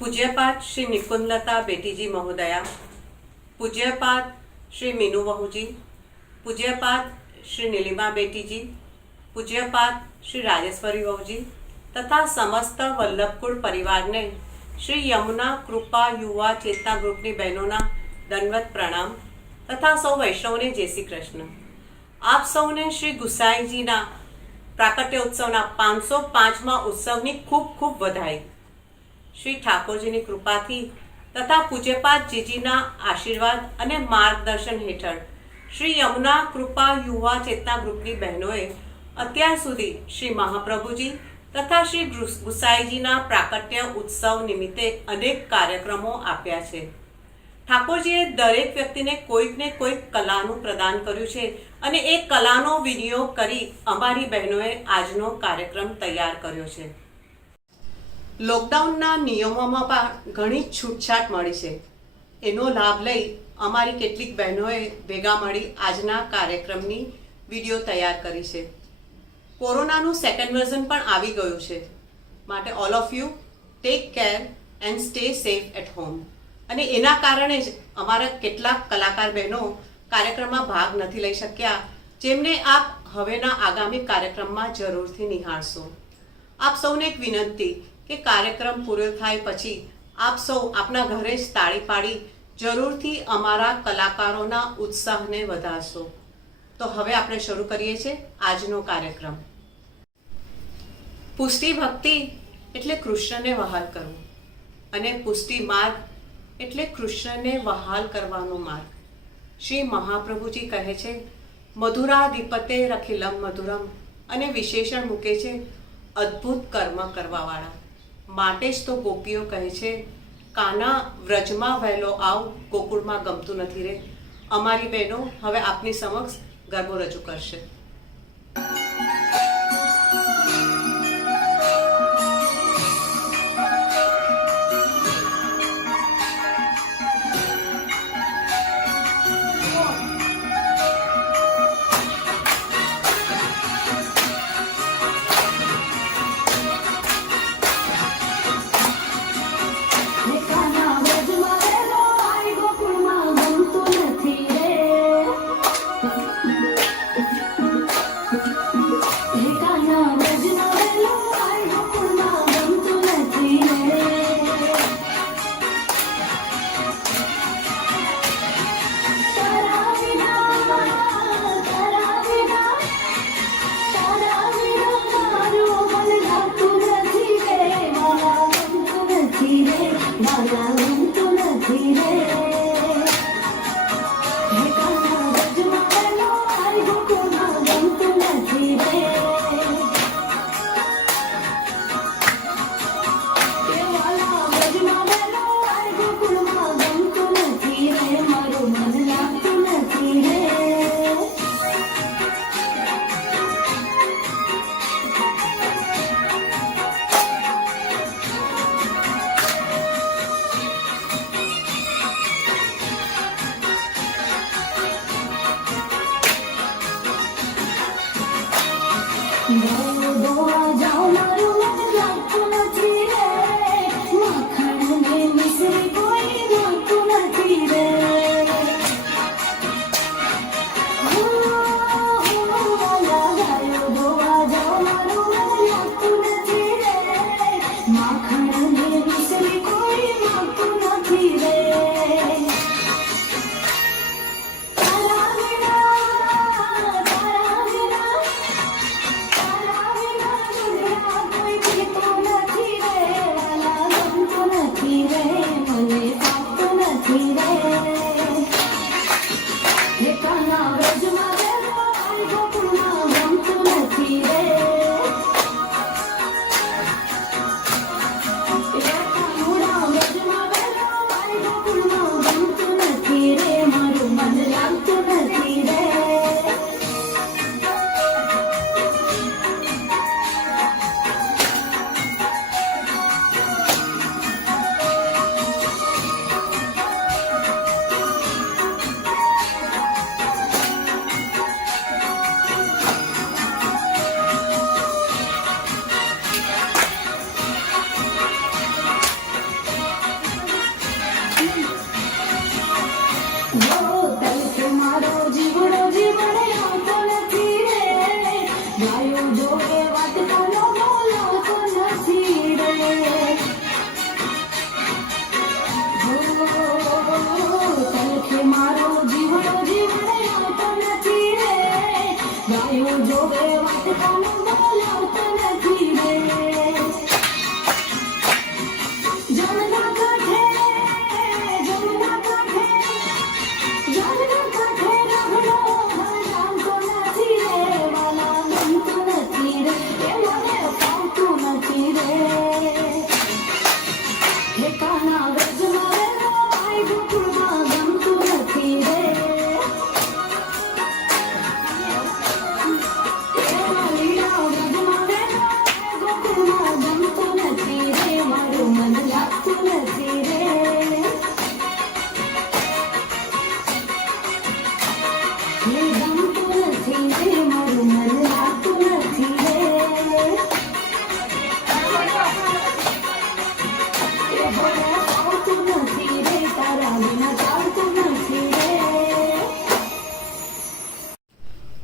पूज्यपाठ श्री निकुंदलता बेटीजी महोदया, पूज्यपाठ श्री मीनू बहूजी, पूज्यपाठ श्री नीलिमा बेटीजी, पूज्यपाठ श्री राजेश्वरी बहूजी तथा समस्त वल्लभकुल परिवार ने श्री यमुना कृपा युवा चेतना ग्रुपनी बहनों दंडवत प्रणाम तथा सौ वैष्णव ने जय श्री कृष्ण। आप सौने श्री गुसाईजीना प्राकट्य उत्सवना 505मा उत्सवनी खूब खूब बधाई। श्री ठाकुरजीनी कृपाथी तथा पूज्यपाद जीजीना आशीर्वाद અને માર્ગદર્શન હેઠળ શ્રી યમુના કૃપા યુવા ચેતના ગ્રુપની બહેનોએ અત્યાર સુધી શ્રી મહાપ્રભુજી તથા શ્રી ગુસાઈજીના પ્રાકટ્ય ઉત્સવ નિમિત્તે અનેક કાર્યક્રમો આપ્યા છે। ઠાકોરજીએ દરેક વ્યક્તિને કોઈક ને કોઈક કલાનું પ્રદાન કર્યું છે અને એ કલાનો વિનિયોગ કરી અમારી બહેનોએ આજનો કાર્યક્રમ તૈયાર કર્યો છે। લોકડાઉનના નિયમોમાં પણ ઘણી છૂટછાટ મળી છે। એનો લાભ લઈ અમારી કેટલીક બહેનોએ ભેગા મળી આજના કાર્યક્રમની વિડીયો તૈયાર કરી છે। કોરોનાનું સેકન્ડ વર્ઝન પણ આવી ગયું છે, માટે all of you take care and stay safe at home. અને એના કારણે જ અમારા કેટલાક કલાકાર બહેનો કાર્યક્રમમાં ભાગ નથી લઈ શક્યા, જેમને આપ હવેના આગામી કાર્યક્રમમાં જરૂરથી નિહાળશો। આપ સૌને એક વિનંતી કે કાર્યક્રમ પૂરો થાય પછી આપ સૌ આપના ઘરે જ તાળી પાડી જરૂરથી અમારા કલાકારોના ઉત્સાહને વધારશો। તો હવે આપણે શરૂ કરીએ છીએ આજનો કાર્યક્રમ। પુષ્ટિ ભક્તિ એટલે કૃષ્ણને વહાલ કરવું અને પુષ્ટિ માર્ગ એટલે કૃષ્ણને વહાલ કરવાનો માર્ગ। શ્રી મહાપ્રભુજી કહે છે, મધુરાધિપતે રખિલમ મધુરમ, અને વિશેષણ મૂકે છે અદ્ભુત કર્મ કરવાવાળા। માટે જ તો ગોપીઓ કહે છે, કાના વ્રજમાં વહેલો આવ, ગોકુળમાં ગમતું નથી રે। અમારી બહેનો હવે આપની સમક્ષ ગરબો રજૂ કરશે।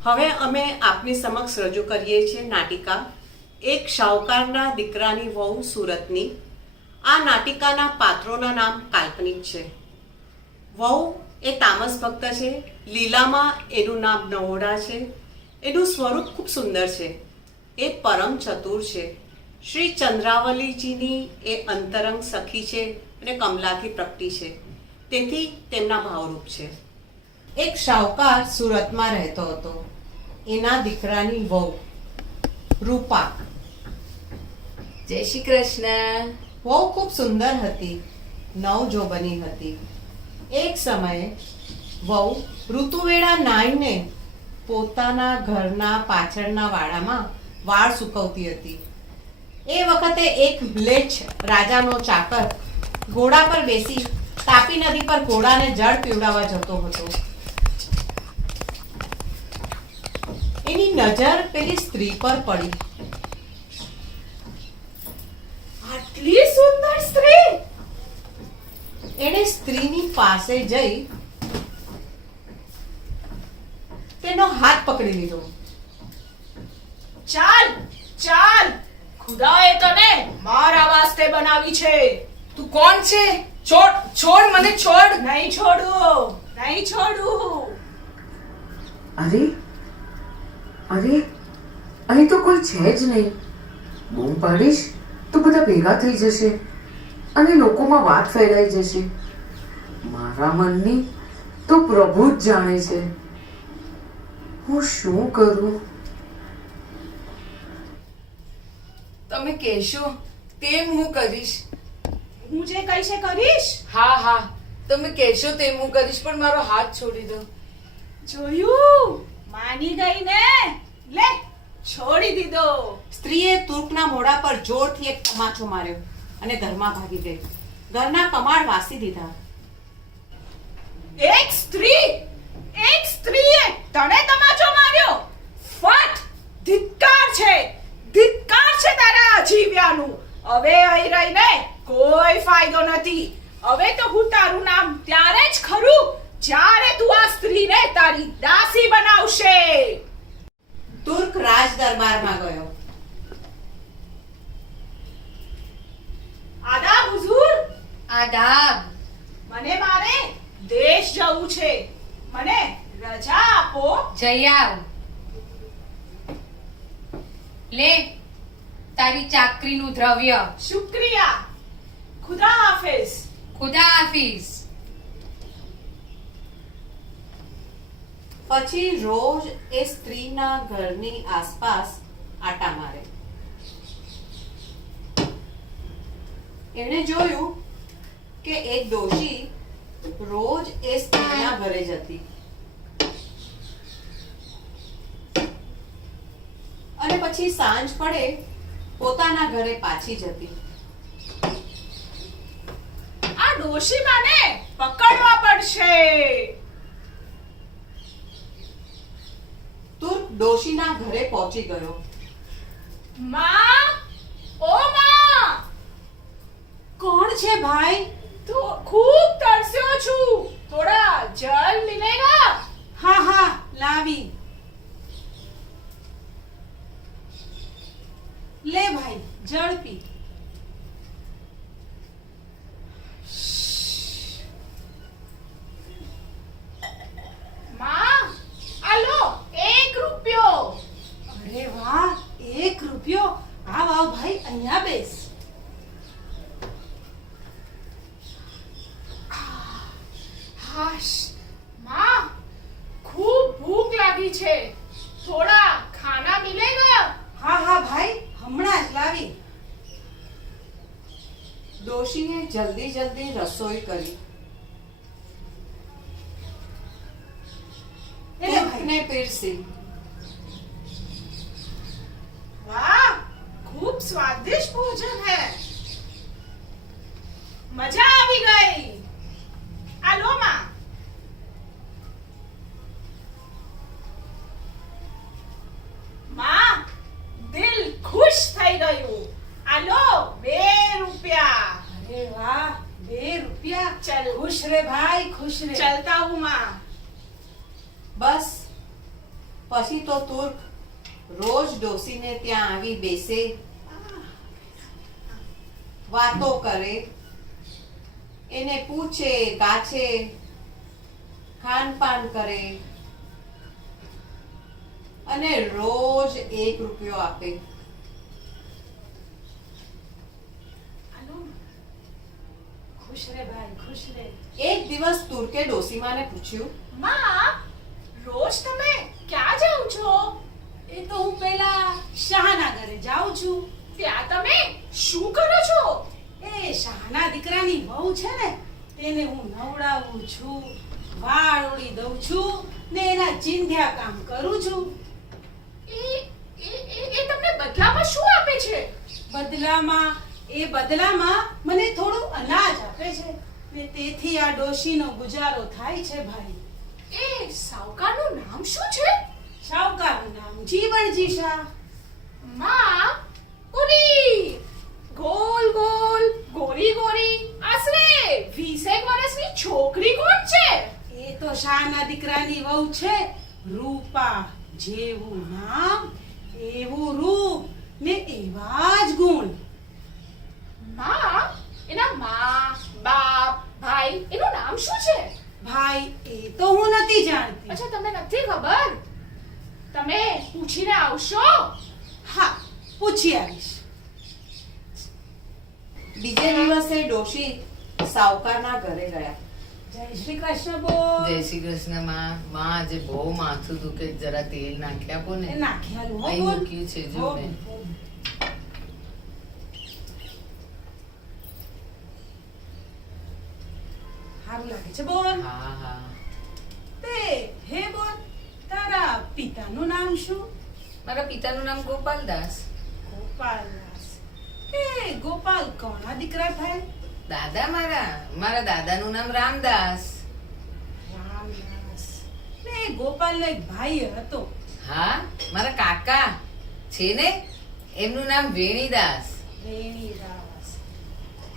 હવે અમે આપની સમક્ષ રજૂ કરીએ છીએ નાટિકા એક શાહુકારના દીકરાની વહુ સુરતની. આ નાટિકાના પાત્રોના નામ કાલ્પનિક છે. વહુ એ તામસ ભક્ત છે. લીલામાં એનું નામ નવોડા છે. એનું સ્વરૂપ ખૂબ સુંદર છે. એ પરમ ચતુર છે. શ્રી ચંદ્રાવલીજીની એ અંતરંગ સખી છે અને કમલાથી પ્રગટી છે. તેથી તેમના ભાવરૂપ છે. એક શાહુકાર સુરતમાં રહેતો હતો. એના દીકરાની વહુ રૂપા. જય શ્રી કૃષ્ણ. વહુ ખૂબ સુંદર હતી. નવજોબની હતી. એક સમયે વહુ ઋતુવેળા નાહીને પોતાના ઘરના પાછળના વાડામાં વાળ સૂકવતી હતી. એ વખતે એક મ્લેચ્છ રાજાનો ચાકર ઘોડા પર બેસી તાપી નદી પર ઘોડાને જળ પીવડાવવા જતો હતો. એની નજર પેલી સ્ત્રી પર પડી. આટલી સુંદર સ્ત્રી! એણે સ્ત્રીની પાસે જઈ તેનો હાથ પકડી લીધો. ચાલ ચાલ, ખુદાએ તને મારા વાસ્તે બનાવી છે. તું કોણ છે? છોડ છોડ મને, છોડ. નહીં છોડું, નહીં છોડું. અરે અરે, અહીં તો કોઈ છે જ નહીં. બૂમ પાડીશ તો બધા ભેગા થઈ જશે અને લોકોમાં વાત ફેલાઈ જશે. મારા મનની તો પ્રભુ જ જાણે છે. હું શું કરું? તમે કહેશો તેમ હું કરીશ. હું જે કહીશ એ કરીશ. હા હા, તમે કહેશો તેમ હું કરીશ, પણ મારો હાથ છોડી દો. જોયું? માની ગઈ ને? લે, છોડી દીધો. સ્ત્રીએ તુર્કના મોઢા પર જોરથી એક તમાચો માર્યો અને ઘરમાં ભાગી ગઈ. ઘરના કમાડ વાસી દીધા. એક સ્ત્રીએ તને તમાચો માર્યો? ફટ! ધિક્કાર છે, ધિક્કાર છે તારા અજીવ્યાનું. હવે અહીં રહીને કોઈ ફાયદો નથી. હવે તો હું તારું નામ ત્યારે જ ખરું જ્યારે તું આ સ્ત્રીને તારી દાસી બનાવશે. તુર્ક રાજ દરબારમાં ગયો. આદાબ હુઝુર. આદાબ. મને મારે દેશ જવું છે. મને રજા આપો. જઈ આવ. લે તારી ચાકરીનું દ્રવ્ય. શુક્રિયા. ખુદા હાફિઝ. ખુદા હાફિઝ. પછી રોજ એ સ્ત્રીના ઘરની આસપાસ આટા મારે. એણે જોયું કે એક ડોશી રોજ એ સ્ત્રીના ઘરે જતી અને પછી સાંજ પડે પોતાના ઘરે પાછી જતી. આ ડોશીમાને પકડવા પડશે. તુર્ક ડોશીના ઘરે પહોંચી ગયો. માં, ઓ માં, કોણ છે ભાઈ? તો ખૂબ તરસ્યો છું. થોડા જલ મિલેગા? હા હા, લાવી. લે ભાઈ, જળ પી. માં, આ લો 1 રૂપિયો. અરે રૂપિયો. આવ આવ ભાઈ, અહીંયા બેસ. હાશ માં, ખૂબ ભૂખ લાગી છે. થોડા ખાના મિલેગા? હા હા ભાઈ, હમણાં જ લાવી. ડોશીએ જલ્દી જલ્દી રસોઈ કરી. એટલે ભાઈ, પુખને પીરસી. વાહ, ખૂબ સ્વાદિષ્ટ ભોજન હે. મજા આવી ગઈ. આ લો માં. માં, દિલ ખુશ થઈ ગયું. આ લો 2 રૂપિયા. અરે વાહ, 2 રૂપિયા. ચલ, ખુશ રે ભાઈ, ખુશ રે. ચલતા હું માં. બસ પછી તો તુર્ક રોજ ડોસીને ત્યાં આવી બેસે, વાતો કરે, એને પૂછે ગાછે, ખાનપાન કરે અને રોજ 1 રૂપિયો આપે. આ લો માં. ખુશ રે ભાઈ, ખુશ રે. એક દિવસ તુર્કે ડોસીમાને પૂછ્યું, માં, રોજ તમે ક્યાં જાઓ છો? એ તો હું પેલા શાહના ઘરે જાઉં છું. ત્યાં તમે શું કરો છો? એ શાહના દીકરાની વહુ છે ને, તેને હું નવડાવું છું, વાળ ઓળી દઉં છું ને એના ચીંધ્યા કામ કરું છું. એ તમને બદલામાં શું આપે છે? બદલામાં મને થોડું અનાજ આપે છે ને તેથી આ ડોશીનો ગુજારો થાય છે ભાઈ. એ સાવકારનું નામ શું છે? શાહુકારનું નામ જીવણજી શાહ. માં, ઓલી ગોલ ગોલ ગોરી ગોરી આશરે 20 વર્ષની છોકરી કોણ છે? એ તો શાહના દીકરાની વહુ છે, રૂપા. જેવું નામ એવું રૂપ ને એવા જ ગુણ. માં, એના માં, બાપ, ભાઈ એનું નામ શું છે? ભાઈ, એ તો હું નથી જાણતી. અચ્છા, તમને નથી ખબર? તમે પૂછીને આવશો? હા, પૂછી આવીશ. બીજે દિવસે ડોશી સાવકારના ઘરે ગયા. જય શ્રી કૃષ્ણ બોલ. જય શ્રી કૃષ્ણ માં. માં આજે બહુ માથું દુખે, જરા તેલ નાખી આપો ને. એ નાખી આલું હો અહીં બોલ. મૂક્યું છે જો બોલ, મેં. બોલ. સારું લાગે છે બોલ. હા હા. તે હે બોલ, તારા પિતાનું નામ શું? મારા પિતાનું નામ ગોપાલદાસ. ગોપાલદાસ. એ ગોપાલ કોના દીકરા થાય? દાદા મારા દાદાનું નામ રામદાસ. રામદાસ. ને ગોપાલનો એક ભાઈ હતો. હા, મારા કાકા છે ને, એમનું નામ વેણીદાસ. રેણીદાસ.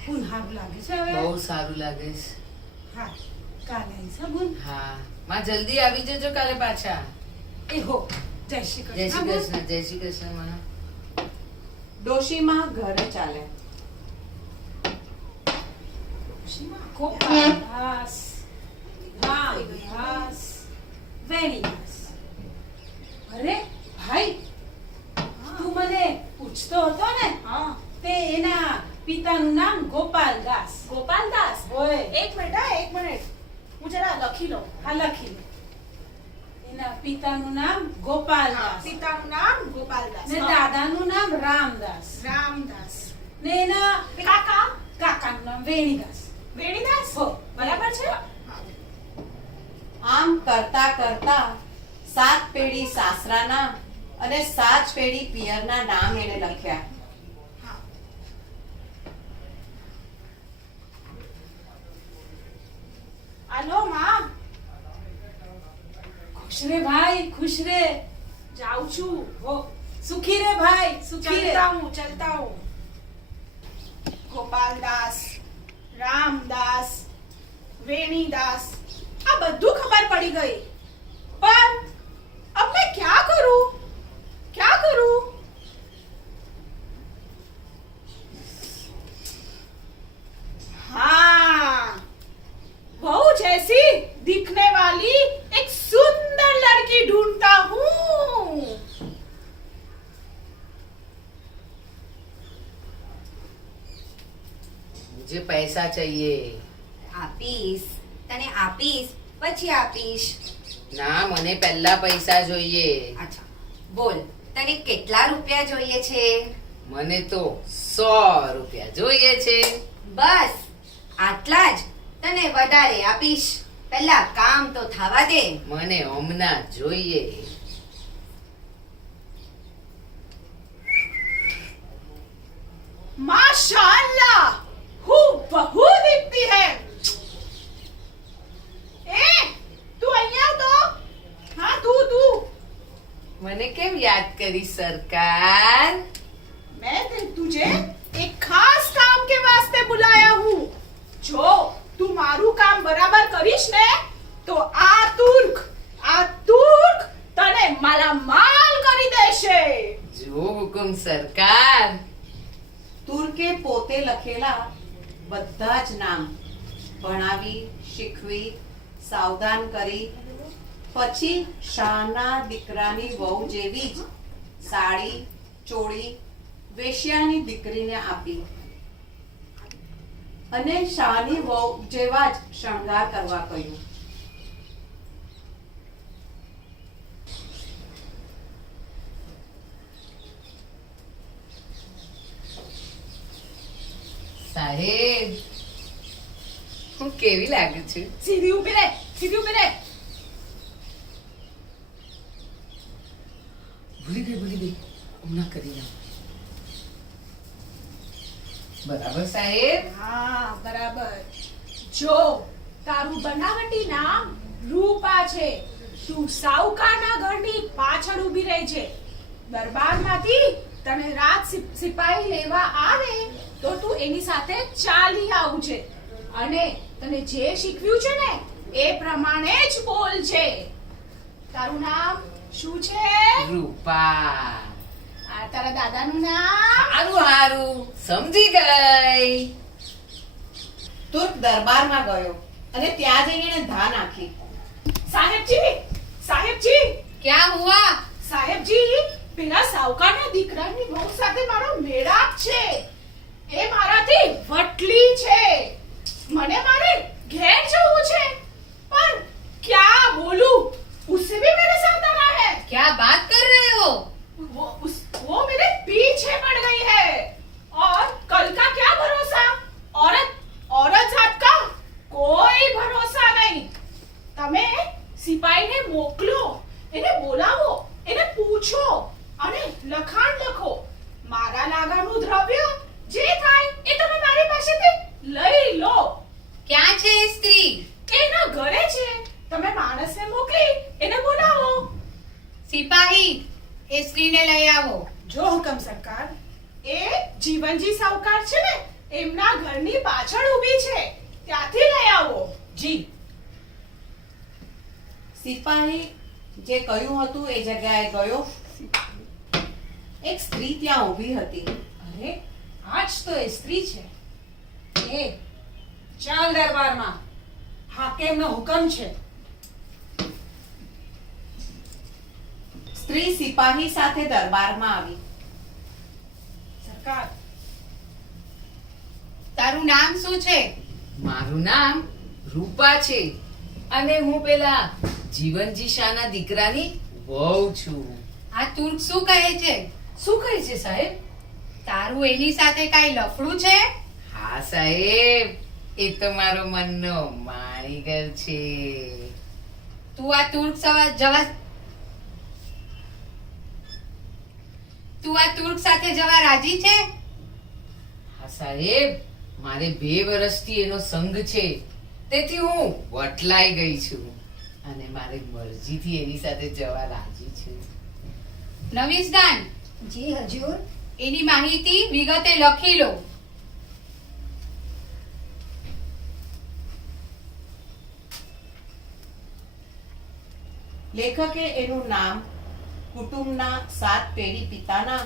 હું હારું લાગે છે હવે? બહુ સારું લાગે છે. હા, કાલે આવીશ હો બોલ. હા માં, જલ્દી આવી જજો કાલે પાછા. એ હો, જય શ્રી જય કૃષ્ણ શ્રી બોલ. કૃષ્ણ. જય શ્રી કૃષ્ણ માં. ડોશીમાં ઘરે ચાલ્યા. ગોપાલદાસ, રામદાસ, વેણીદાસ. અરે ભાઈ, તું મને પૂછતો હતો ને, હા, તે એના પિતાનું નામ ગોપાલદાસ. ગોપાલદાસ. હોય. એક મિનિટ, હા, એક મિનિટ. હું જરા લખી લઉં. હા, લખી લે. એના પિતાનું નામ ગોપાલદાસ પિતાનું નામ ગોપાલદાસ. ને દાદાનું નામ રામદાસ રામદાસ. ને એના કાકા કાકાનું નામ વેણીદાસ. વેણીદાસ. હો, બરાબર છે? આમ કરતા કરતા 7 પેઢી સાસરાના અને 7 પેઢી પિયરના નામ એને લખ્યા. આલો માં, ખુશ રે ભાઈ, ખુશ રે. જાઉં છું. હો, સુખી રે ભાઈ, સુખી રે. ચલતા હું. ગોપાલદાસ, રામદાસ, વેણીદાસ, આ બધું ખબર પડી ગઈ, પણ अब मैं क्या करूं? क्या करूं? हाँ, बहू जैसी दिखने वाली एक सुंदर लड़की ढूंढता हूँ. मुझे पैसा चाहिए. આપીશ તને આપીશ પછી આપીશ. ના, મને પહેલા પૈસા જોઈએ. અચ્છા બોલ તને કેટલા રૂપિયા જોઈએ છે? મને તો 100 રૂપિયા જોઈએ છે. બસ આટલા જ? તને વધારે આપીશ. પહેલા કામ તો થવા દે. મને હમણાં જોઈએ. माशाअल्लाह हूबहू दिखती है. ए તું અહીંયા તો હા તું મને કેમ યાદ કરી સરકાર? मैं तुझे एक खास काम के वास्ते बुलाया हूँ. जो તું મારું કામ બરાબર કરીશ ને તો આ તુર્ક તને મારા માલ કરી દેશે. જો હુકુમ સરકાર. તુર્કે પોતે લખેલા બધા જ નામ ભણાવી શીખવી સાવધાન કરી પછી શાહના દીકરાની વહુ જેવી જ સાડી ચોળી વેશ્યાની દીકરીને આપી અને શાહની વહુ જેવા જ શણગાર કરવા કહ્યું. સાહેબ, હું કેવી લાગુ છું? સીધી ઊભી રહે. ભૂલી ગઈ. હમણાં કરી નાખ. બરાબર સાહેબ. હા બરાબર. જો તારું બનાવટી નામ રૂપા છે. તું સાવકારના ઘરની પાછળ ઊભી રહી છે. દરબારમાંથી તને રાત સિપાહી લેવા આવે તો તું એની સાથે ચાલી આવજે અને તને જે શીખવ્યું છે ને એ પ્રમાણે જ બોલ છે. તારું નામ શું છે? રૂપા. આ તારા દાદાનું નામ? હારું સમજી ગઈ. તુર્ક દરબારમાં ગયો અને ત્યાં જઈને એણે ધા નાખી. સાહેબજી क्या हुआ? સાહેબજી પેલા સાવકારના દીકરાની વહુ સાથે મારો મેળાપ છે. એ મારાથી વટલી છે. મને મારે ઘેર જવું છે પણ क्या बोलूं उससे भी मेरे साथ आना है. क्या बात कर रहे हो? वो मेरे पीछे पड़ गई है और कल का क्या भरोसा. औरत जात का कोई भरोसा नहीं. તમે સિપાહીને મોકલો, એને બોલાવો, એને પૂછો અને લખાણ લખો. મારા લાગાનું દ્રવ્ય જે થાય એ તમે મારી પાસેથી લઈ લો. ક્યાં છે એ સ્ત્રી? એના ઘરે છે. તમે માણસને મોકલી એને બોલાવો. સિપાહી, એ સ્ત્રીને લઈ આવો. જો હુકમ સરકાર. એ જીવનજી સાવકાર છે ને એમના ઘરની પાછળ ઊભી છે. ત્યાંથી લઈ આવો. જી. સિપાહી જે કહ્યું હતું એ જગ્યાએ ગયો. એક સ્ત્રી ત્યાં ઊભી હતી. અરે આજ તો એ સ્ત્રી છે. એ ચાલ દરબારમાં. હાકેમનો હુકમ છે. સ્ત્રી સિપાહી સાથે દરબારમાં આવી. સરકાર તારું નામ શું છે? મારું નામ રૂપા છે અને હું પેલા જીવનજી શાહના દીકરાની વહુ છું. આ તુર્ક શું કહે છે? શું કહે છે સાહેબ? તારું એની સાથે કાઈ લફડું છે? હા સાહેબ, એ તો મારો મનનો માણીગર છે. તું આ તુર્ક સાથે જવા રાજી છે? હા સાહેબ, મારે 2 વર્ષથી એનો સંગ છે તેથી હું વટલાઈ ગઈ છું અને મારી મરજીથી એની સાથે જવા રાજી છું. નવીસદાન, જી હજૂર. એની માહિતી વિગતે લખી લો. લેખકે એનું નામ, કુટુંબના 7 પેઢી પિતાના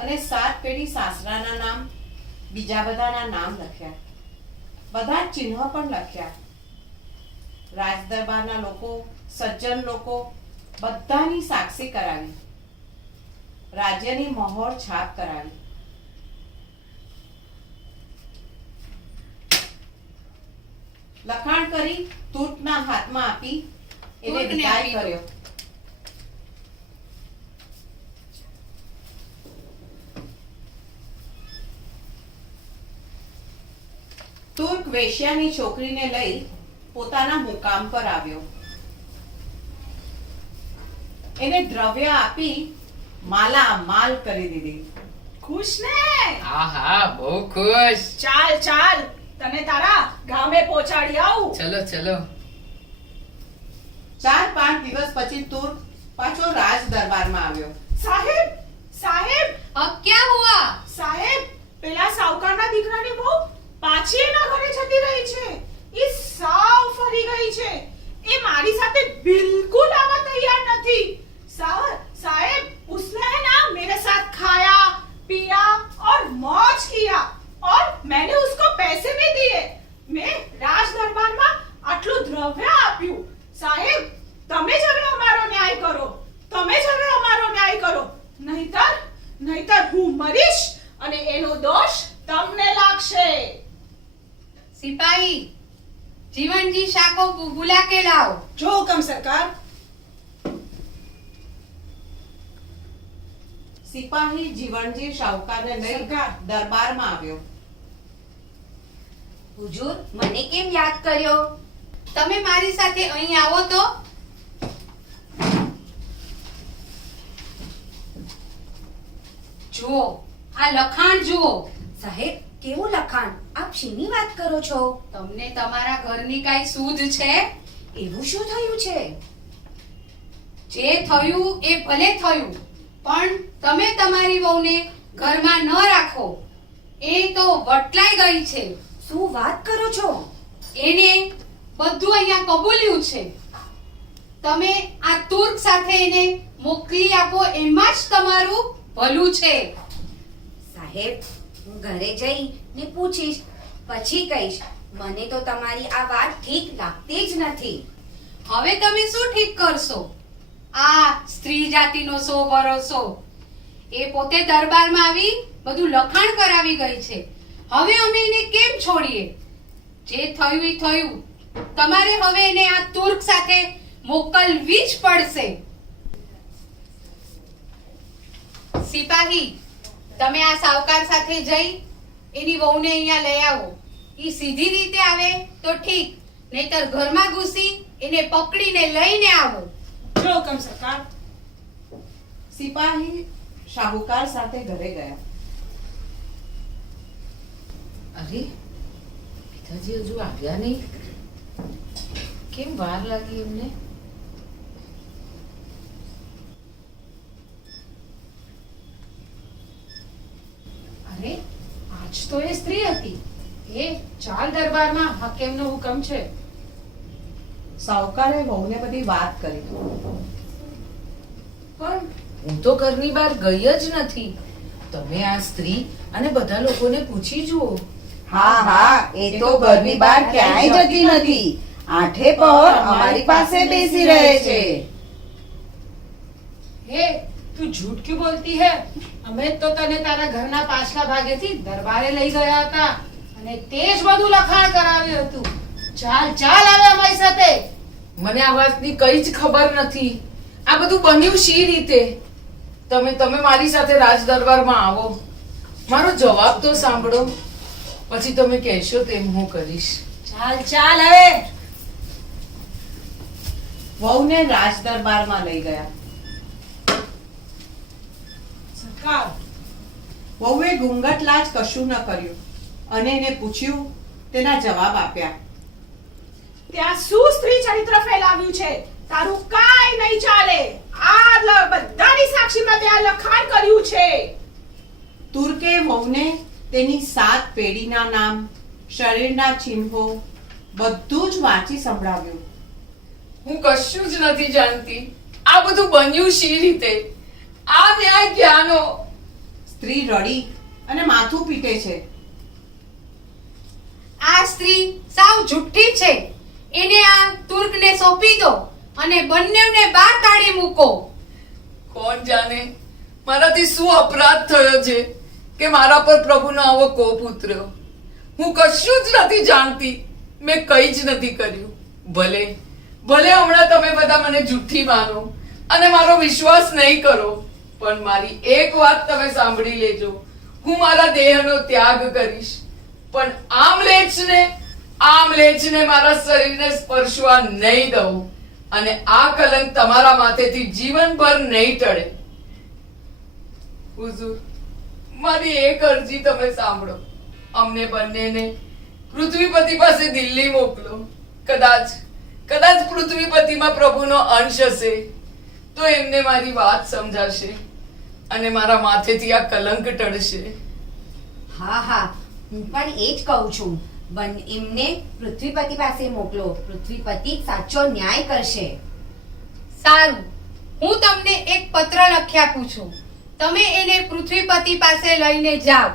અને 7 પેઢી સાસરાના નામ, બીજા બધાના નામ લખ્યા. બધા ચિહ્ન પણ લખ્યા. રાજદરબારના લોકો, સજ્જન લોકો બધાની સાક્ષી કરાવી. રાજ્યની મહોર છાપ કરાવી. લખાણ કરી તુર્કના હાથમાં આપી એને તુર્કને વિદાય આપી દો. કર્યો. તુર્ક વેશ્યાની છોકરીને લઈ પોતાના મુકામ પર આવ્યો. એને દ્રવ્ય આપી માલામાલ કરી દીધી. ખુશ ને? હા હા બહુ ખુશ. ચાલ ચાલ, તને તારા ગામે પહોંચાડી આવું. ચલો ચલો. 4-5 દિવસ પછી તુર્ક પાછો રાજ દરબારમાં આવ્યો. સાહેબ સાહેબ अब क्या हुआ? સાહેબ, પેલા સાવકારના દીકરાની બહુ પાછી એના ઘરે જતી રહી છે. એ સાવ ફરી ગઈ છે. એ મારી સાથે બિલકુલ આવવા તૈયાર નથી. साहब उसने है ना मेरे साथ खाया पिया और मौज किया और मैंने उसको पैसे भी दिए. मैं राज दरबार में આટલું દ્રવ્ય આપ્યું. સાહેબ, તમે જ હવે અમારો ન્યાય કરો. તમે જ હવે અમારો ન્યાય કરો. નહીતર હું મરીશ અને એનો દોષ તમને લાગશે. सिपाही जीवन जी शाह को बुला के लाओ. જો હુકમ સરકાર. સિપાહી જીવણજી શાહુકારને લઈ સરકાર. દરબારમાં આવ્યો. હુજુર, મને કેમ યાદ કર્યો? તમે મારી સાથે અહીં આવો તો. જુઓ, આ લખાણ જુઓ. સાહેબ, કેવું લખાણ? આપ શેની વાત કરો છો? તમને તમારા ઘરની કાંઈ સૂઝ છે? એવું શું થયું છે? જે થયું એ ભલે થયું, પણ તમે તમારી વહુને ઘરમાં ન રાખો. એ તો વટલાઈ ગઈ છે. શું વાત કરો છો? એને બધું અહીંયા કબૂલ્યું છે. તમે આ તુર્ક સાથે એને મોકલી આપો, એમાં જ તમારું ભલું છે. સાહેબ, હું ઘરે જઈને પૂછીશ, પછી કહીશ. મને તો તમારી આ વાત ઠીક લાગતી જ નથી. હવે તમે શું ઠીક કરશો? આ સ્ત્રી જાતિનો સો ભરોસો. એ પોતે દરબારમાં આવી બધું લખાણ કરાવી ગઈ છે. હવે અમે એને કેમ છોડીએ? જે થયું એ થયું. તમારે હવે એને આ તુર્ક સાથે મોકલવી જ પડશે. સિપાહી, તમે આ સાવકાર સાથે જઈ એની વહુને અહીંયા લઈ આવો. ઈ સીધી રીતે આવે તો ઠીક, નહીતર ઘરમાં ઘૂસી એને પકડીને લઈને આવો. જો હુકમ સરકાર. સિપાહી શાહુકાર સાથે ઘરે ગયા. અરે, પિતાજી હજુ આવ્યા નહીં. કેમ વાર લાગી એમને? અરે, આજ તો એ સ્ત્રી હતી. એ ચાલ દરબારમાં હાકેમનો હુકમ છે. સાવકારે વહુને બધી વાત કરી. પણ હું તો ઘરની બહાર ગઈ જ નથી. તમે આ સ્ત્રી અને બધા લોકોને પૂછી જુઓ. હા હા, એ તો ઘરની બહાર ક્યાંય જતી નથી. આઠે પહોર અમારી પાસે બેસી રહે છે. હે, તું झूठ क्यों बोलती है? અમે તો તને તારા ઘરના પાછલા ભાગેથી દરબારે લઈ ગયા હતા અને તે જ બધું લખાણ કરાવ્યું હતું. ચાલ ચાલ આવે અમારી સાથે. મને આ વાતની કઈ જ ખબર નથી. આ બધું બન્યું શી રીતે? તમે મારી સાથે રાજ દરબારમાં આવો. મારો જવાબ તો સાંભળો, પછી તમે કહેશો તેમ હું કરીશ. ચાલ ચાલ હવે. વહુને રાજ દરબારમાં લઈ ગયા. સરકાર, વહુએ ઘૂંઘટ લાજ કશું ન કર્યું અને એને પૂછ્યું, તેના જવાબ આપ્યા. ત્યાં શું સ્ત્રી ચરિત્ર ફેલાવ્યું છે? તારું કાંઈ નહીં ચાલે. આ બધાની સાક્ષીમાં ત્યાં લખાણ કર્યું છે. તુર્કે વહુને તેની 7 પેઢીના નામ, શરીરના ચિહ્નો બધું જ વાંચી સંભળાવ્યું. હું કશું જ નથી જાણતી. આ બધું બન્યું શી રીતે? આ ન્યાય ક્યાંનો? સ્ત્રી રડી અને માથું પીટે છે. આ સ્ત્રી સાવ જુઠ્ઠી છે. એને આ તુર્કને સોંપી દો અને બંનેને બહાર કાઢી મૂકો. કોણ જાણે મારાથી શું અપરાધ થયો છે કે મારા પર પ્રભુનો આવો કોપ ઉતર્યો. હું કશું જ નથી જાણતી. મેં કંઈ જ નથી કર્યું. ભલે ભલે હમણાં તમે બધા મને જૂઠી માનો અને મારો વિશ્વાસ નહીં કરો, પણ મારી એક વાત તમે સાંભળી લેજો. હું મારા દેહનો ત્યાગ કરીશ, પણ આ મ્લેચ્છને મારા શરીરને સ્પર્શવા નહીં દઉં, અને આ કલંક તમારા માથેથી જીવનભર નહીં ટળે. હુઝુર, મારી એક અરજી તમે સાંભળો. અમને બંનેને પૃથ્વીપતિ પાસે દિલ્હી મોકલો. કદાચ પૃથ્વીપતિમાં પ્રભુનો અંશ હશે તો એમને મારી વાત સમજાશે અને મારા માથેથી આ કલંક ટળશે. હા, હું પણ એ જ કહું છું. એમને પૃથ્વીપતિ પાસે મોકલો. પૃથ્વીપતિ સાચો ન્યાય કરશે. સારું, હું તમને એક પત્ર લખી આપું છું. તમે એને પૃથ્વીપતિ પાસે લઈને જાઓ.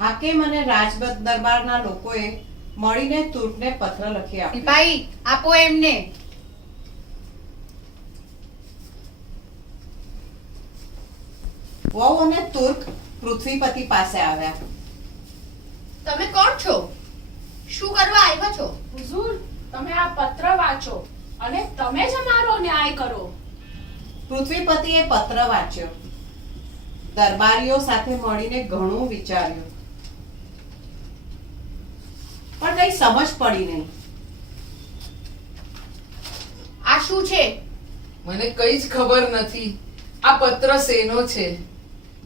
હાકેમ અને રાજપથ દરબારના લોકોએ મળીને તુર્કને પત્ર લખી આપ્યો. સિપાહી, આપો એમને. વહુ અને તુર્ક પૃથ્વીપતિ પાસે આવ્યા. તમે કોણ છો? શું કરવા આવ્યા છો? હુઝુર, તમે આ પત્ર વાંચો અને તમે જ અમારો ન્યાય કરો. પૃથ્વીપતિએ પત્ર વાંચ્યો. દરબારીઓ સાથે મળીને ઘણું વિચાર્યું, પણ કઈ સમજ પડી નહીં. આ શું છે? મને કઈ જ ખબર નથી. આ પત્ર શેનો છે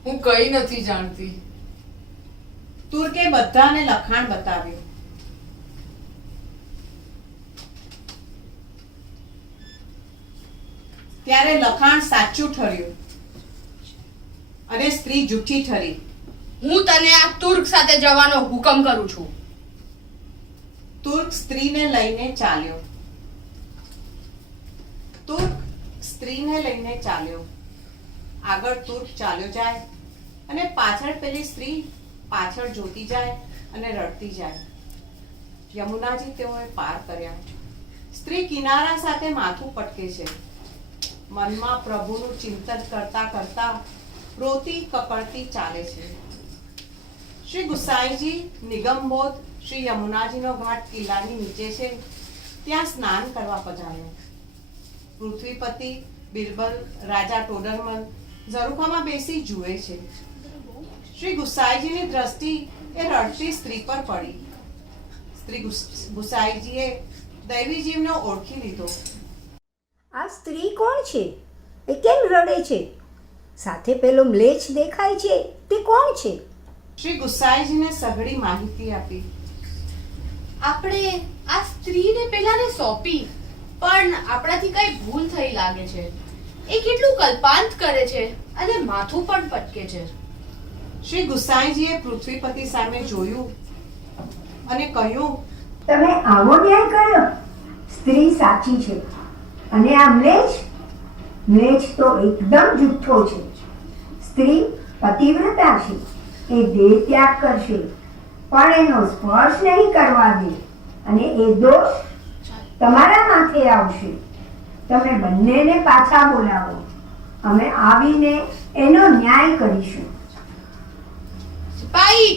હું કઈ નથી જાણતી. તુર્કે બધાને લખાણ બતાવ્યું. ત્યારે લખાણ સાચું ઠર્યું અને સ્ત્રી જૂઠી ઠરી. હું તને આ તુર્ક સાથે જવાનો હુકમ કરું છું. તુર્ક સ્ત્રીને લઈને ચાલ્યો. આગળ તુર્ક ચાલ્યો જાય અને પાછળ પેલી સ્ત્રી પાછળ જોતી જાય અને રડતી જાય. યમુનાજી તેઓએ પાર કર્યા. સ્ત્રી કિનારા સાથે માથું પટકે છે. મનમાં પ્રભુનું ચિંતન કરતા કરતા રોતી કકળતી ચાલે છે. શ્રી ગુસાઈજી નિગમબોધ શ્રી યમુનાજીનો ઘાટ કિલ્લાની નીચે છે ત્યાં સ્નાન કરવા પધાર્યો. પૃથ્વીપતિ, બિરબલ, રાજા ટોડરમલ ઝરૂખામાં બેસી જુએ છે. શ્રી ગુસાઈજીની દ્રષ્ટિ એ રડતી સ્ત્રી પર પડી. શ્રી ગુસાઈજીએ દૈવી જીવને ઓળખી લીધો. આ સ્ત્રી કોણ છે? એ કેમ રડે છે? સાથે પેલો મ્લેચ્છ દેખાય છે તે કોણ છે? શ્રી ગુસાઈજીને સઘળી માહિતી આપી. આપણે આ સ્ત્રીને પેલાને સોંપી, પણ આપણાથી કઈ ભૂલ થઈ લાગે છે. એ કેટલું કલ્પાંત કરે છે અને માથું પણ પટકે છે. શ્રી ગુસાઈજીએ પૃથ્વીપતિ સામે જોયું અને કહ્યું, તમે આવો ન્યાય કર્યો? સ્ત્રી સાચી છે અને આ મ્લેચ્છ તો એકદમ જુઠ્ઠો છે. સ્ત્રી પતિવ્રતા છે, એ દેહ ત્યાગ કરશે પણ એનો સ્પર્શ નહીં કરવા દે અને એ દોષ તમારા માથે આવશે. તમે બંનેને પાછા બોલાવો, અમે આવીને એનો ન્યાય કરીશું. સિપાહી,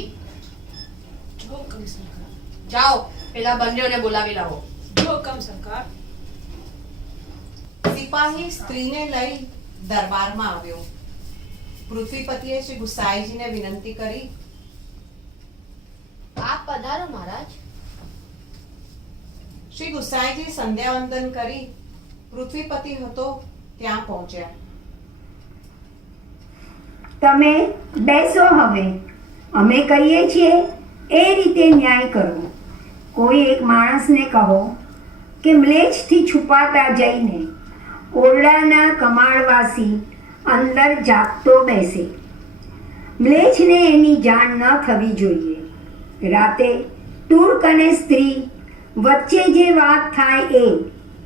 જાઓ પેલા બંનેઓને બોલાવી લાવો. હુકમ સરકાર. સિપાહી સ્ત્રીને લઈ દરબારમાં આવ્યો. પૃથ્વીપતિએ શ્રી ગુસાઈજીને વિનંતી કરી, આપ પધારો મહારાજ. શ્રી ગુસાઈજી સંધ્યાવંદન કરી પૃથ્વીપતિ હતો ત્યાં પહોંચ્યા. તમે બેસો હવે. અમે કહીએ છીએ એ રીતે ન્યાય કરો. કોઈ એક માણસને કહો કે મ્લેચ્છથી છુપાતા જઈને ઓરડાના કમાળવાસી અંદર જાગતો બેસે. મ્લેચ્છને એની જાણ ન થવી જોઈએ. રાતે તુર્ક અને સ્ત્રી વચ્ચે જે વાત થાય એ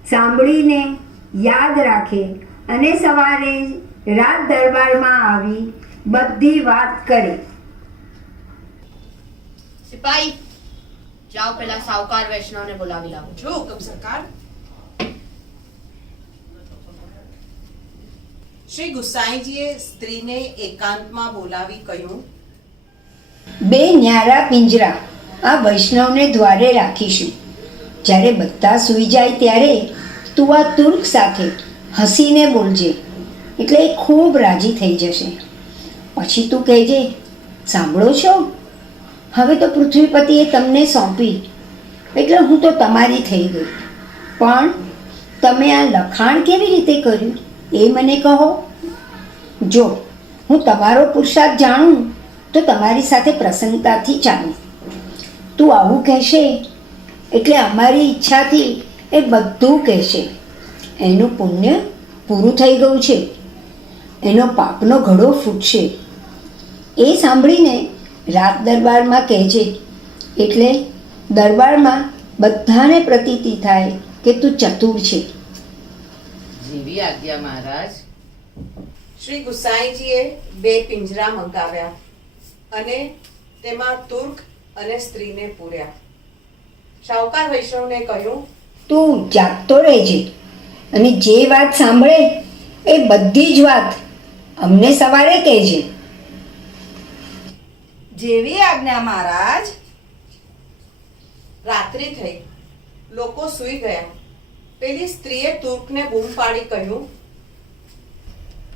સાંભળીને યાદ રાખે અને સવારે રાત દરબારમાં આવી બધી વાત કરે. સિપાહી, જાઓ પેલા સાવકાર વૈષ્ણવને બોલાવી લાવો. હુકમ સરકાર. શ્રી ગુસાઈજીએ સ્ત્રીને એકાંતમાં બોલાવી કહ્યું, બે ન્યારા પિંજરા આ વૈષ્ણવને દ્વારે રાખીશું. જ્યારે બધા સૂઈ જાય ત્યારે તું આ તુર્ક સાથે હસીને બોલજે, એટલે એ ખૂબ રાજી થઈ જશે. પછી તું કહેજે, સાંભળો છો, હવે તો પૃથ્વીપતિએ તમને સોંપી, એટલે હું તો તમારી થઈ ગઈ. પણ તમે આ લખાણ કેવી રીતે કર્યું એ મને કહો. જો હું તમારો પુરુષાર્થ જાણું તો તમારી સાથે પ્રસન્નતાથી ચાલું. તું આવું કહેશે એટલે અમારી ઈચ્છાથી એ બધું કહેશે. એનું પુણ્ય પૂરું થઈ ગયું છે, એનો પાપનો ઘડો ફૂટશે. એ સાંભળીને રાત દરબારમાં કહેજે, એટલે દરબારમાં બધાને પ્રતીતિ થાય કે તું ચતુર છે. જેવી આજ્ઞા મહારાજ. શ્રી ગુસાઈજીએ 2 પિંજરા મંગાવ્યા અને તેમાં તુર્ક અને સ્ત્રીને પૂર્યા. શાહુકાર વૈષ્ણવને કહ્યું, તું જાગતો રહેજે અને જે વાત સાંભળે એ બધી જ વાત અમને સવારે કહેજે. જેવી આજ્ઞા મહારાજ. રાત્રિ થઈ, લોકો સૂઈ ગયા. પેલી સ્ત્રીએ તુર્કને બૂમ પાડી કહ્યું,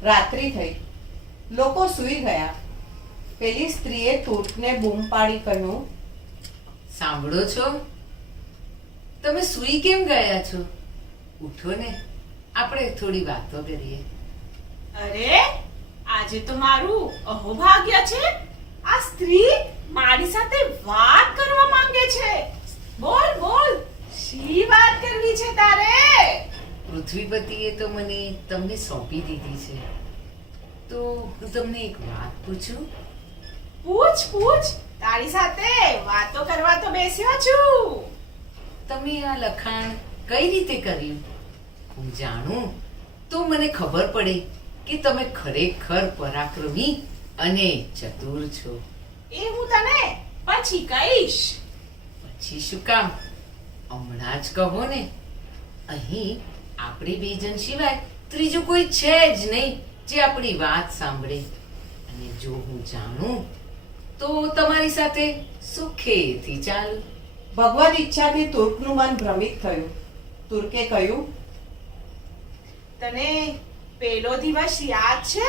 રાત્રિ થઈ, લોકો સૂઈ ગયા. પેલી સ્ત્રીએ તુર્કને બૂમ પાડી કહ્યું, સાંભળો છો, તમે સૂઈ કેમ ગયા છો? ઉઠો ને, આપણે થોડી વાતો કરીએ. અરે આજે તો મારું અહોભાગ્ય છે. આ સ્ત્રી મારી સાથે વાત કરવા માંગે છે. બોલ બોલ, શી વાત કરવી છે તારે? પૃથ્વીપતિએ તો મને તમને સોંપી દીધી છે, તો હું તમને એક વાત પૂછું? પૂછ પૂછ, તારી સાથે વાતો કરવા તો બેસ્યો છું. તમે આ લખાણ કઈ રીતે કર્યું? હું જાણું તો મને ખબર પડે કે તમે ખરેખર પરાક્રમી અને ચતુર છો. એ હું તને પછી કહીશ. પછી શું કામ? હમણાં જ કહો ને. અહીં આપણે 2 જણ સિવાય ત્રીજું કોઈ છે જ નહીં જે આપણી વાત સાંભળે. અને જો હું જાણું તો તમારી સાથે સુખેથી ચાલું. ભગવદ ઈચ્છાથી તુર્કનું મન ભ્રમિત થયું. તુર્કે કહ્યું, તને પેલો દિવસ યાદ છે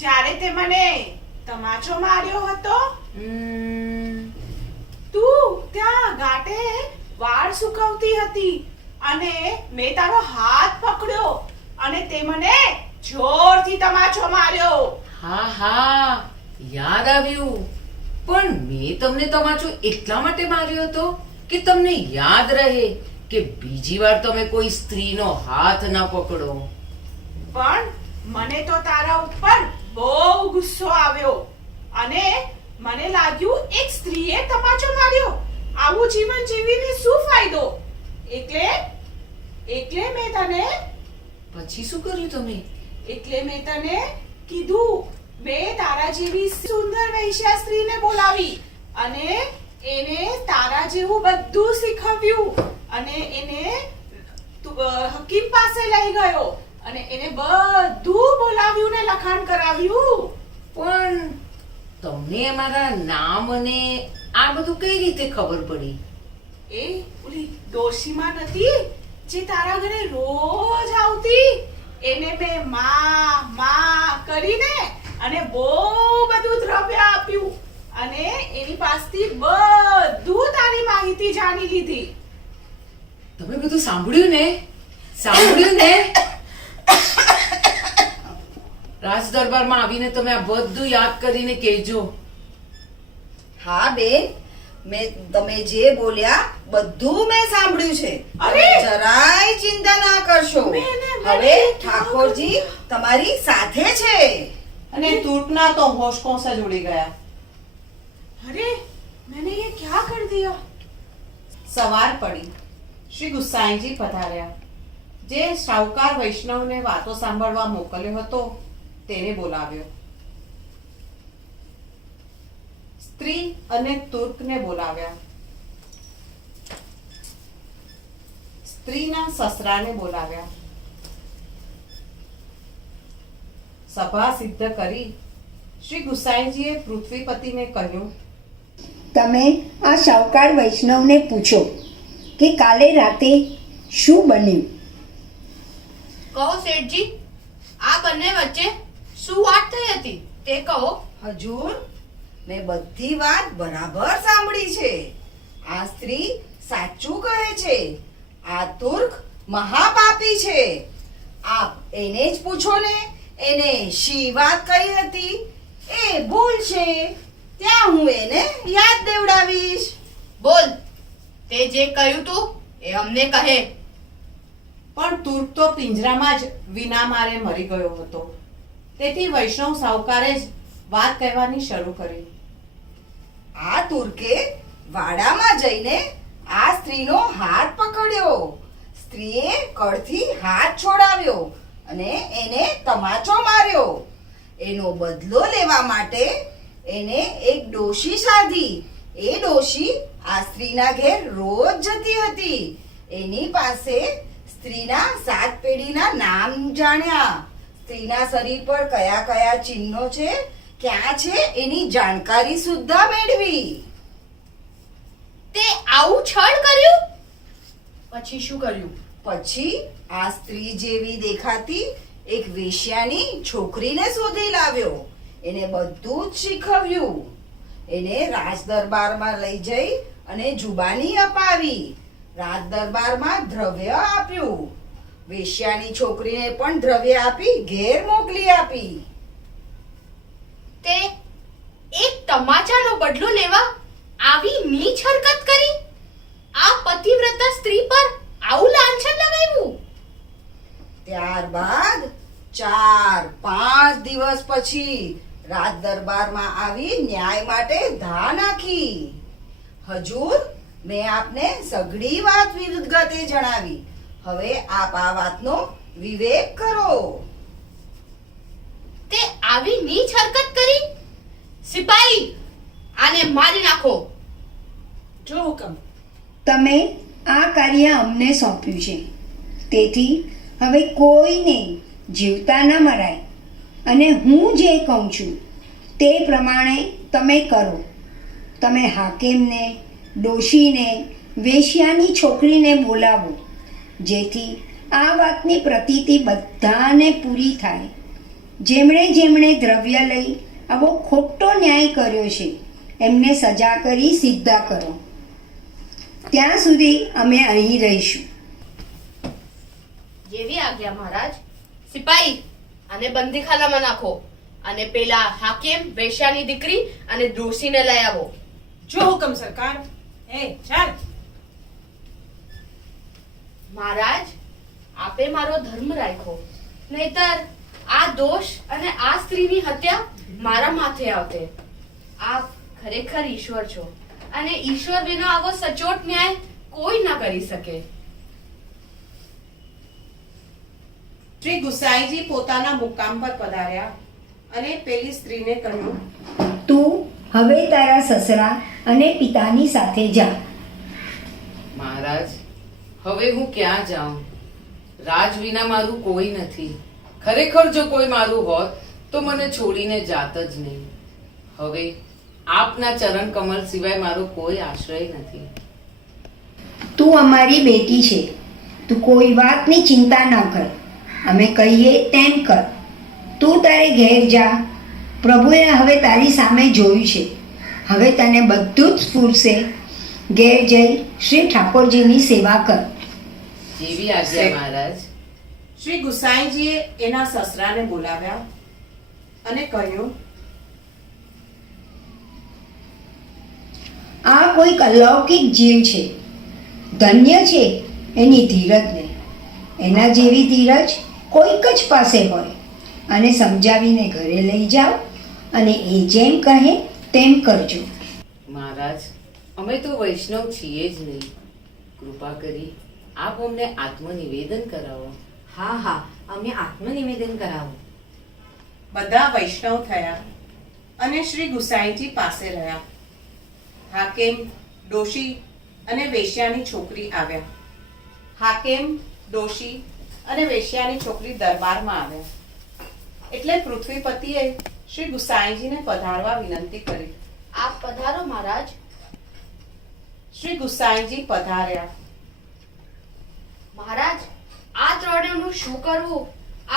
જ્યારે તે મને તમાચો માર્યો હતો? તું ત્યાં ઘાટે વાળ સુકવતી હતી અને મેં તારો હાથ પકડ્યો અને તે મને જોરથી તમાચો માર્યો. હા હા, યાદ આવ્યું. પણ મેં તમને તમાચો એટલા માટે માર્યો હતો કે તમને યાદ રહે કે બીજી વાર તમે કોઈ સ્ત્રીનો હાથ ન પકડો. પણ મને તો તારા ઉપર બહુ ગુસ્સો આવ્યો અને મને લાગ્યું એક સ્ત્રીએ તમાચો માર્યો. આવું જીવન જીવીને શું ફાયદો? એટલે મેં તને પછી શું કર્યું તમે? એટલે મેં તને કીધું, મેં તારા જેવી સુંદર વૈશ્યા સ્ત્રીને બોલાવી અને એને તારા જેવું બધું શીખવ્યું અને એને હકીમ પાસે લઈ ગયો અને એને બધું બોલાવ્યું ને લખાણ કરાવ્યું. પણ તમને અમારા નામ અને આ બધું કઈ રીતે ખબર પડી? એ ઓલી ડોશીમાં નથી જે તારા ઘરે રોજ આવતી, એને મેં માં કરીને અને બહુ બધું દ્રવ્ય આપ્યું અને એની પાસેથી બધું તારી માહિતી જાણી લીધી. તમે બધું સાંભળ્યું ને? સાંભળ્યું ને? રાજ દરબારમાં આવીને તમે આ બધું યાદ કરીને કહેજો. હા બેન, તમે જે બોલ્યા બધું મેં સાંભળ્યું છે. અરે! જરાય ચિંતા ના કરશો. હવે ઠાકોરજી તમારી સાથે છે. અને તુર્કના તો હોશ જ ઉડી ગયા. અરે मैंने ये क्या कर दिया? સવાર પડી. શ્રી ગુસાઈજી પધાર્યા. જે શાહુકાર વૈષ્ણવને વાતો સાંભળવા મોકલ્યો હતો તેને બોલાવ્યો. સ્ત્રી અને તુર્કને બોલાવ્યા. સ્ત્રીના સસરાને બોલાવ્યા. સભા સિદ્ધ કરી શ્રી ગુસાઈજીએ પૃથ્વીપતિને કહ્યું, તમે આ સાવકાર વૈષ્ણવને પૂછો કે કાલે રાતે શું બન્યું. કહો શેઠજી, આ બંને વચ્ચે શું વાત થઈ હતી તે કહો. હજુર, મેં બધી વાત બરાબર સાંભળી છે. આ સ્ત્રી સાચું કહે છે. આ તુર્ક મહાપાપી છે. આપ એને જ પૂછો ને, એને શી વાત કહી હતી. એ ભૂલ છે, ત્યાં હું એને યાદ દેવડાવીશ. બોલ, તે જે કહ્યું તું એ અમને કહે. પણ તુર્ક તો પિંજરામાં જ વિના મારે મરી ગયો હતો. તેથી વૈષ્ણવ સાવકારે જ વાત કહેવાની શરૂ કરી. આ તુર્કે વાડામાં જઈને આ સ્ત્રીનો હાથ પકડ્યો. સ્ત્રીએ કળથી હાથ છોડાવ્યો અને એને તમાચો માર્યો. એનો બદલો લેવા માટે એને એક ડોશી સાધી. એ ડોશી આ સ્ત્રીના ઘેર રોજ જતી હતી. એની પાસે સ્ત્રીના 7 પેઢીના નામ જાણ્યા. સ્ત્રીના શરીર પર કયા કયા ચિહ્નો છે, ક્યાં છે, એની જાણકારી સુદ્ધા મેળવી. તે આવું છળ કર્યું? પછી શું કર્યું? પછી આ સ્ત્રી જેવી દેખાતી એક વેશ્યાની છોકરીને શોધી લાવ્યો. એને બધું જ શીખવ્યું. એને રાજ દરબારમાં લઈ જઈ અને જુબાની અપાવી. રાજ દરબારમાં દ્રવ્ય આપ્યું. વેશ્યાની છોકરીને પણ દ્રવ્ય આપી ઘેર મોકલી આપી. તે એક તમાચાનો બદલો લેવા આવી નીચ હરકત કરી? આ પતિવ્રતા સ્ત્રી પર આવું લાંછન લગાવ્યું? ત્યારબાદ 4-5 દિવસ પછી રાજ દરબારમાં આવી ન્યાય માટે ધા નાખી. હજુર, મેં આપને સઘળી વાત વિગતે જણાવી. હવે આપ આ વાતનો વિવેક કરો. તે આવી નીચ હરકત કરી? સિપાહી, આને મારી નાખો. જો હુકમ. તમે આ કાર્ય અમને સોંપ્યું છે, તેથી હવે કોઈને જીવતા ન મરાય અને હું જે કહું છું તે પ્રમાણે તમે કરો. તમે હાકેમને, ડોશીને, વેશ્યાની છોકરીને બોલાવો, જેથી આ વાતની પ્રતીતિ બધાને પૂરી થાય. જેમણે જેમણે દ્રવ્ય લઈ આવો ખોટો ન્યાય કર્યો છે એમને સજા કરી સિદ્ધા કરો. ત્યાં સુધી અમે અહીં રહીશું. જેવી આજ્ઞા મહારાજ. સિપાહી, આને બંદીખાનામાં નાખો અને પેલા હાકિમ, વેશ્યાની દીકરી અને દોષીને લઈ આવો. જો હુકમ સરકાર. એ ચાલ. મહારાજ, આપે મારો ધર્મ રાખ્યો, નહીતર આ દોષ અને આ સ્ત્રીની હત્યા મારા માથે આવતે. આપ ખરેખર ઈશ્વર છો અને ઈશ્વર વિના આવો સચોટ ન્યાય કોઈ ના કરી શકે. શ્રી ગુસાઈજી પોતાના મુકામ પર પધાર્યા અને પેલી સ્ત્રીને કહ્યું, તું હવે તારા સસરા અને પિતાની સાથે જા. મહારાજ, હવે હું ક્યાં જાઉં? રાજ વિના મારું કોઈ નથી. ખરેખર જો કોઈ મારું હોત તો મને છોડીને જાત જ નહીં. હવે આપના ચરણ કમળ સિવાય મારો કોઈ આશ્રય નથી. તું અમારી બેટી છે, તું કોઈ વાતની ચિંતા ન કર. અમે કહીએ તેમ કર. તું તારે ઘેર જા. પ્રભુએ હવે તારી સામે જોયું છે. હવે તને બધું જ સ્ફૂરશે. ઘેર જઈ શ્રી ઠાકોરજીની સેવા કર. જેવી આજ્ઞા મહારાજ. શ્રી ગુસાઈજીએ એના સસરાને બોલાવ્યા અને કહ્યું, આ કોઈક અલૌકિક જીવ છે. ધન્ય છે એની ધીરજને. એના જેવી ધીરજ કોઈક જ પાસે હોય. અને સમજાવીને ઘરે લઈ જાઓ અને એ જેમ કહે તેમ કરજો. મહારાજ, અમે તો વૈષ્ણવ છીએ જ નહીં. કૃપા કરી આપ અમને આત્મનિવેદન કરાવો. હા હા, અમે આત્મનિવેદન કરાવો. બધા વૈષ્ણવ થયા અને શ્રી ગુસાઈજી પાસે રહ્યા. હાકેમ, ડોશી અને વેશ્યાની છોકરી આવ્યા. હાકેમ, ડોશી અને વેશ્યાની છોકરી દરબારમાં આવ્યા. એટલે પૃથ્વીપતિએ શ્રી ગુસાઈજીને પધારવા વિનંતી કરી. આપ પધારો મહારાજ. શ્રી ગુસાઈજી પધાર્યા. મહારાજ, આ ત્રણેયનું શું કરવું?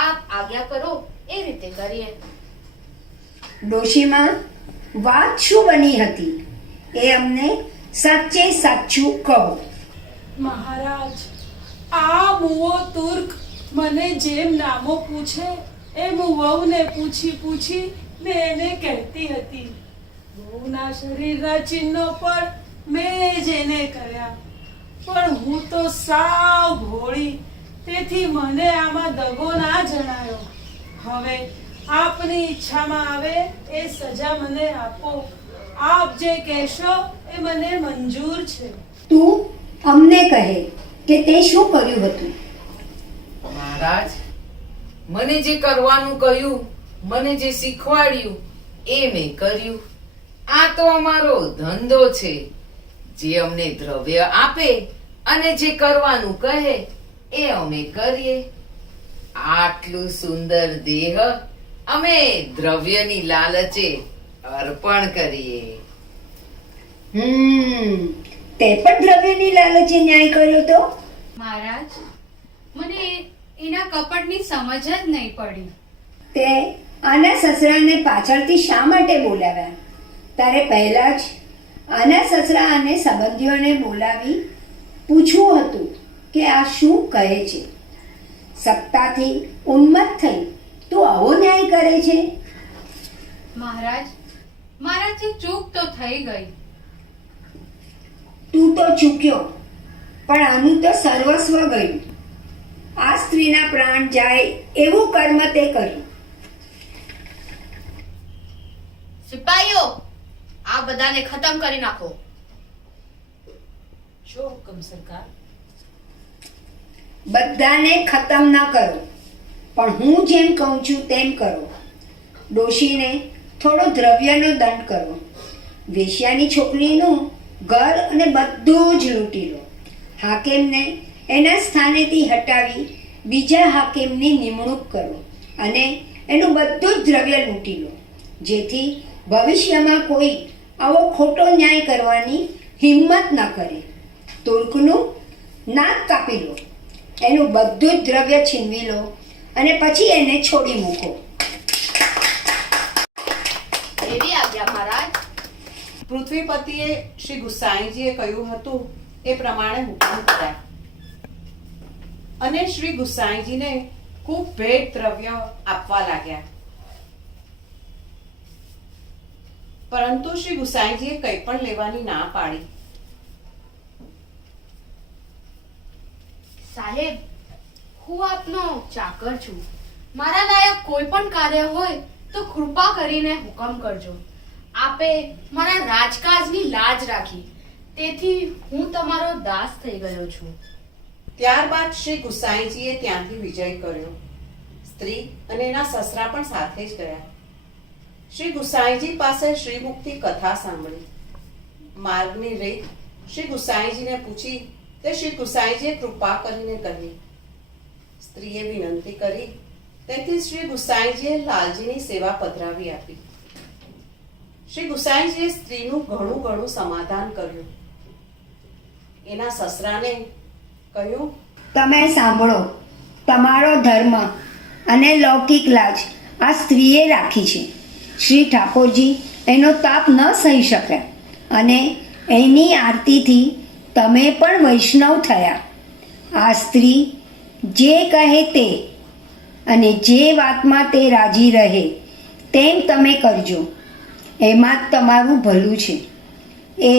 આપ આજ્ઞા કરો એ રીતે કરીએ. ડોશીમાં વાત શું બની હતી એ અમને સાચે સાચું કહો. મહારાજ, આ મુવો તુર્ક મને જેમ નામો પૂછે એમ હું વહુને પૂછી પૂછી ને એને કહેતી હતી. વહુના શરીરના ચિહ્નો પણ મેં જ એને કર્યા, પણ હું તો સાવ ભોળી, તેથી મને આમાં દગો ના જણાયો. હવે આપની ઈચ્છામાં આવે એ સજા મને આપો. આપ જે કહેશો એ મને મંજૂર છે. તું અમને કહે કે તે શું કર્યું હતું. મહારાજ, મને જે કરવાનું કહ્યું, મને જે શીખવાડ્યું એ મેં કર્યું. આ તો અમારો ધંધો છે. જે અમને દ્રવ્ય આપે અને જે કરવાનું કહે એ અમે કરીએ. આટલું સુંદર દેહ અમે દ્રવ્યની લાલચે અર્પણ કરીએ. તે પણ દ્રવ્યની લાલચે ન્યાય કર્યો તો. મહારાજ, મને એના કપટની સમજ જ નહીં પડી. તે આના સસરાને પાછળથી શા માટે બોલાવ્યા? તારે પહેલા જ આના સસરા અને સંબંધીઓને બોલાવી પૂછવું હતું કે આ શું કહે છે. સત્તાથી ઉન્મત્ત થઈ તું આવો ન્યાય કરે છે. મહારાજ, મારાથી ચૂક તો થઈ ગઈ. તું તો ચૂક્યો, પણ આનું તો સર્વસ્વ ગયું. આ સ્ત્રીના પ્રાણ જાય એવું કર્મ તે કર્યું. સિપાહીઓ, આ બધાને ખતમ કરી નાખો. જો હુકમ સરકાર. બધાને ખતમ ન કરો, પણ હું જેમ કહું છું તેમ કરો. ડોશીને થોડો દ્રવ્યનો દંડ કરો. વેશ્યાની છોકરીનું ઘર અને બધું જ લૂંટી લો. હાકેમને એના સ્થાનેથી હટાવી બીજા હાકેમની નિમણૂક કરો અને એનું બધું જ દ્રવ્ય લૂંટી લો, જેથી ભવિષ્યમાં કોઈ આવો ખોટો ન્યાય કરવાની હિંમત ન કરે. તુર્કનું નાક કાપી લો, એનું બધું જ દ્રવ્ય છીનવી લો અને પછી એને છોડી મૂકો. એવી આજ્ઞા મહારાજ. પૃથ્વીપતિએ શ્રી ગુસાઈજીએ કહ્યું હતું એ પ્રમાણે હુકમ કર્યા અને શ્રી ગુસાઈજીને ખૂબ ભેટ દ્રવ્ય આપવા લાગ્યા. પરંતુ શ્રી ગુસાઈજીએ કંઈ પણ લેવાની ના પાડી. સાહેબ, હું આપનો ચાકર છું. મારા લાયક કોઈ પણ કાર્ય હોય તો કૃપા કરીને હુકમ કરજો. આપે મારા રાજકાજની લાજ રાખી, તેથી હું તમારો દાસ થઈ ગયો છું. ત્યારબાદ શ્રી ગુસાઈજીએ ત્યાંથી વિજય કર્યો. સ્ત્રી અને એના સસરા પણ સાથે જ ગયા. શ્રી ગુસાઈજી પાસે શ્રીમુક્તિ કથા સાંભળી. માર્ગની રીત શ્રી ગુસાઈજીને પૂછી તે શ્રી ગુસાઈજીએ કૃપા કરીને કહી. સ્ત્રીએ વિનંતી કરી, તેથી શ્રી ગુસાઈજીએ લાલજીની સેવા પધરાવી આપી. શ્રી ગુસાઈજીએ સ્ત્રીનું ઘણું ઘણું સમાધાન કર્યું. એના સસરાને કહ્યું, તમે સાંભળો, તમારો ધર્મ અને લૌકિક લાજ આ સ્ત્રીએ રાખી છે. શ્રી ઠાકોરજી એનો તાપ ન સહી શક્યા અને એની આરતીથી તમે પણ વૈષ્ણવ થયા. આ સ્ત્રી જે કહે તે અને જે વાતમાં તે રાજી રહે તેમ તમે કરજો. એમાં જ તમારું ભલું છે. એ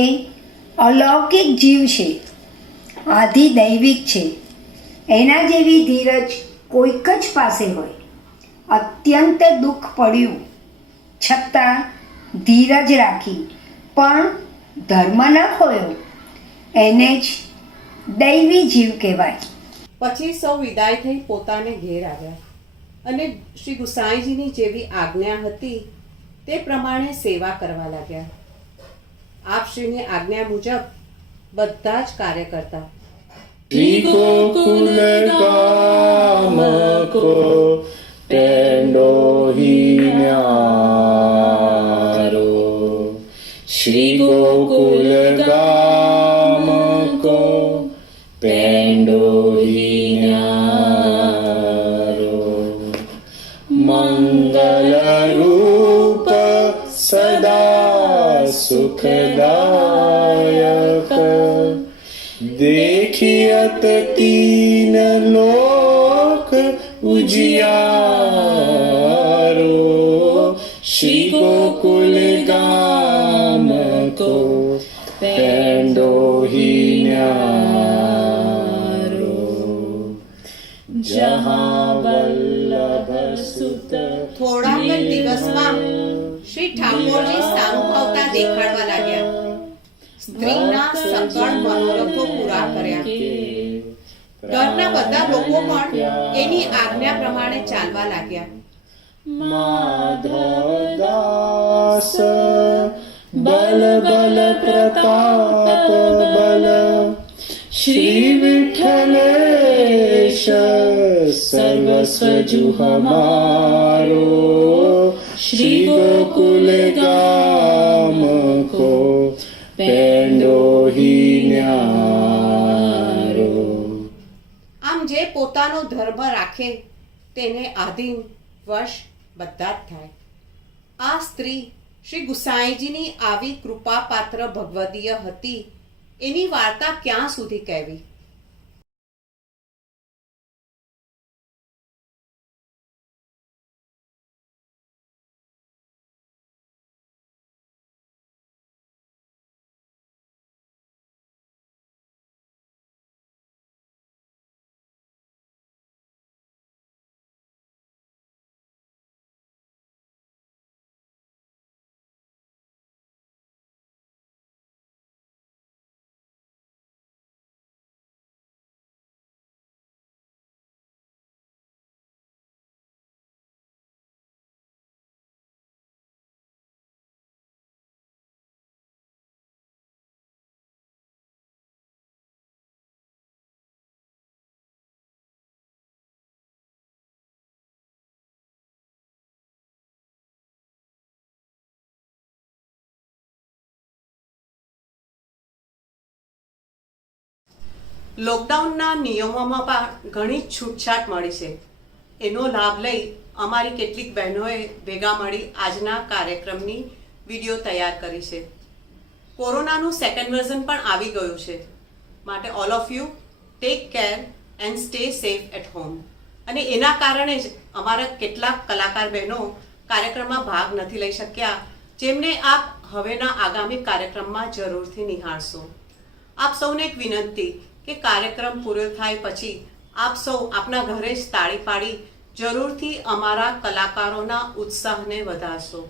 અલૌકિક જીવ છે, આધિદૈવિક છે. એના જેવી ધીરજ કોઈક જ પાસે હોય. અત્યંત દુઃખ પડ્યું છતાં ધીરજ રાખી પણ ધર્મ ન ખોયો, એને જ દૈવી જીવ કહેવાય. પછી સૌ વિદાય થઈ પોતાને ઘેર આવ્યા અને શ્રી ગુસાઈજીની જેવી આજ્ઞા હતી તે પ્રમાણે સેવા કરવા લાગ્યા. આપ શ્રીની આજ્ઞા મુજબ બધા જ કાર્ય કરતા. Gokuල Gamako Tendo Hinya Shri Gokul गाम को पेंडो ही न्यारो मंगल रूप सदा सुखदायक देखियत तीन लोक उजियारो श्री गोकुल गाम को पेंडो ही न्यारो जहाँ वल्लभ सुत થોડાક જ દિવસમાં શ્રી ઠાકોરજી સાનુભાવતા દેખાડવા લાગ્યા. સ્ત્રીના સકળ મનોરથો પૂરા કર્યા. ઘરના બધા લોકો પણ એની આજ્ઞા પ્રમાણે ચાલવા લાગ્યા. माधवदास बल बल प्रताप बल श्री विठलेश सर्वस्व जु हमारो श्री गोकुल गाम को पेंडो ही न्यारो. આમ જે પોતાનો ધર્મ રાખે તેને આધીન વશ બધા જ થાય. આ સ્ત્રી શ્રી ગુસાઈજીની આવી કૃપાપાત્ર ભગવદીય હતી એની વાર્તા ક્યાં સુધી કહેવી. લોકડાઉનના નિયમોમાં પણ ઘણી છૂટછાટ મળી છે. એનો લાભ લઈ અમારી કેટલીક બહેનોએ ભેગા મળી આજના કાર્યક્રમની વિડીયો તૈયાર કરી છે. કોરોનાનું સેકન્ડ વર્ઝન પણ આવી ગયું છે, માટે all of you take care and stay safe at home. અને એના કારણે જ અમારા કેટલાક કલાકાર બહેનો કાર્યક્રમમાં ભાગ નથી લઈ શક્યા, જેમને આપ હવેના આગામી કાર્યક્રમમાં જરૂરથી નિહાળશો. આપ સૌને એક વિનંતી કે કાર્યક્રમ પૂરો થાય પછી આપ સૌ આપના ઘરે જ તાળી પાડી જરૂરથી અમારા કલાકારોના ઉત્સાહને વધારશો.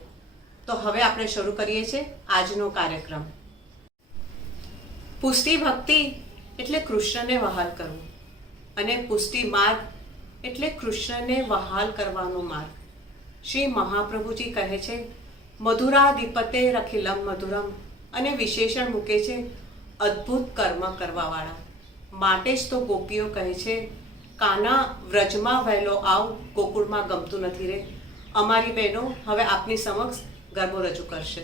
તો હવે આપણે શરૂ કરીએ છીએ આજનો કાર્યક્રમ. પુષ્ટિ ભક્તિ એટલે કૃષ્ણને વહાલ કરવું, અને પુષ્ટિ માર્ગ એટલે કૃષ્ણને વહાલ કરવાનો માર્ગ. શ્રી મહાપ્રભુજી કહે છે, મધુરાધિપતે રખિલમ મધુરમ, અને વિશેષણ મૂકે છે અદ્ભુત કર્મ કરવાવાળા. માટે જ તો ગોપીઓ કહે છે, કાના વ્રજમાં વહેલો આવ, ગોકુળમાં ગમતું નથી રે. અમારી બહેનો હવે આપની સમક્ષ ગરબો રજૂ કરશે.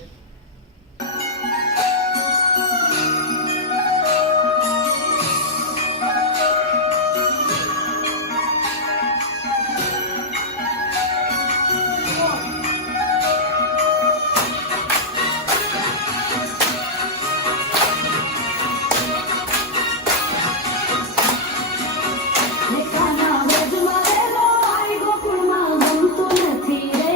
ગોકુળમાં ગમતું નથી રે.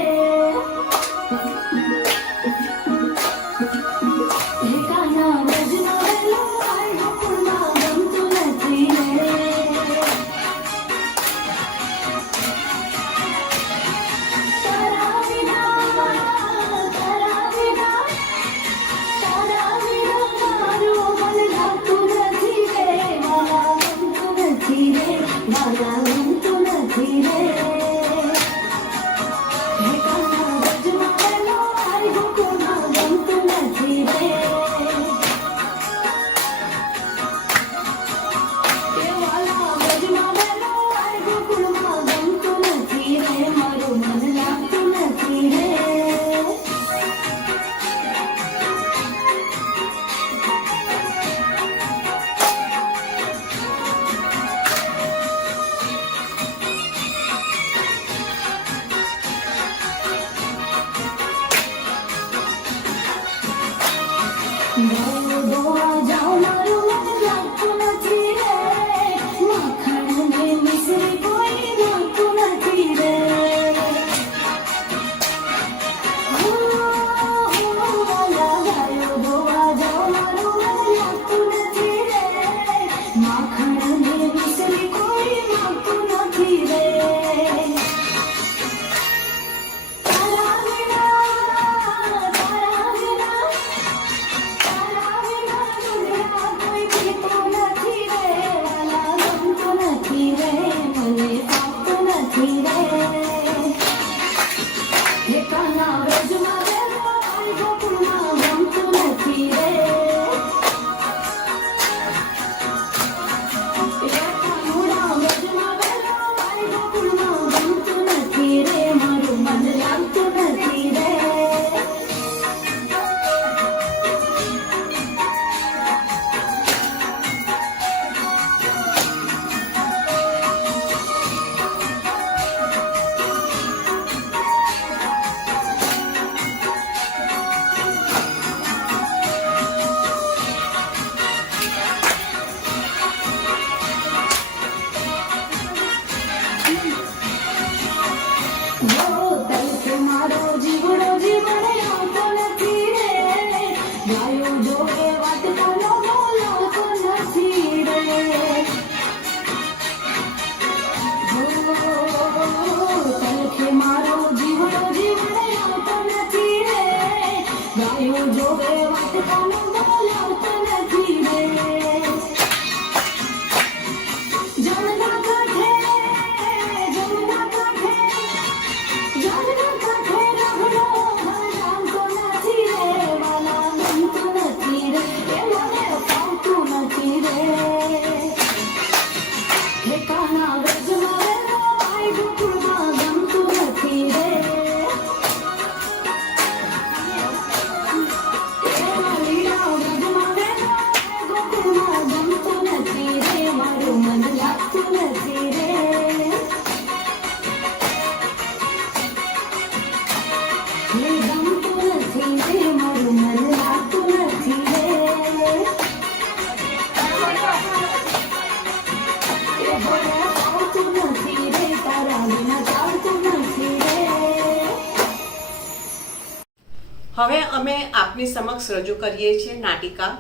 હવે અમે આપની સમક્ષ રજૂ કરીએ છીએ નાટિકા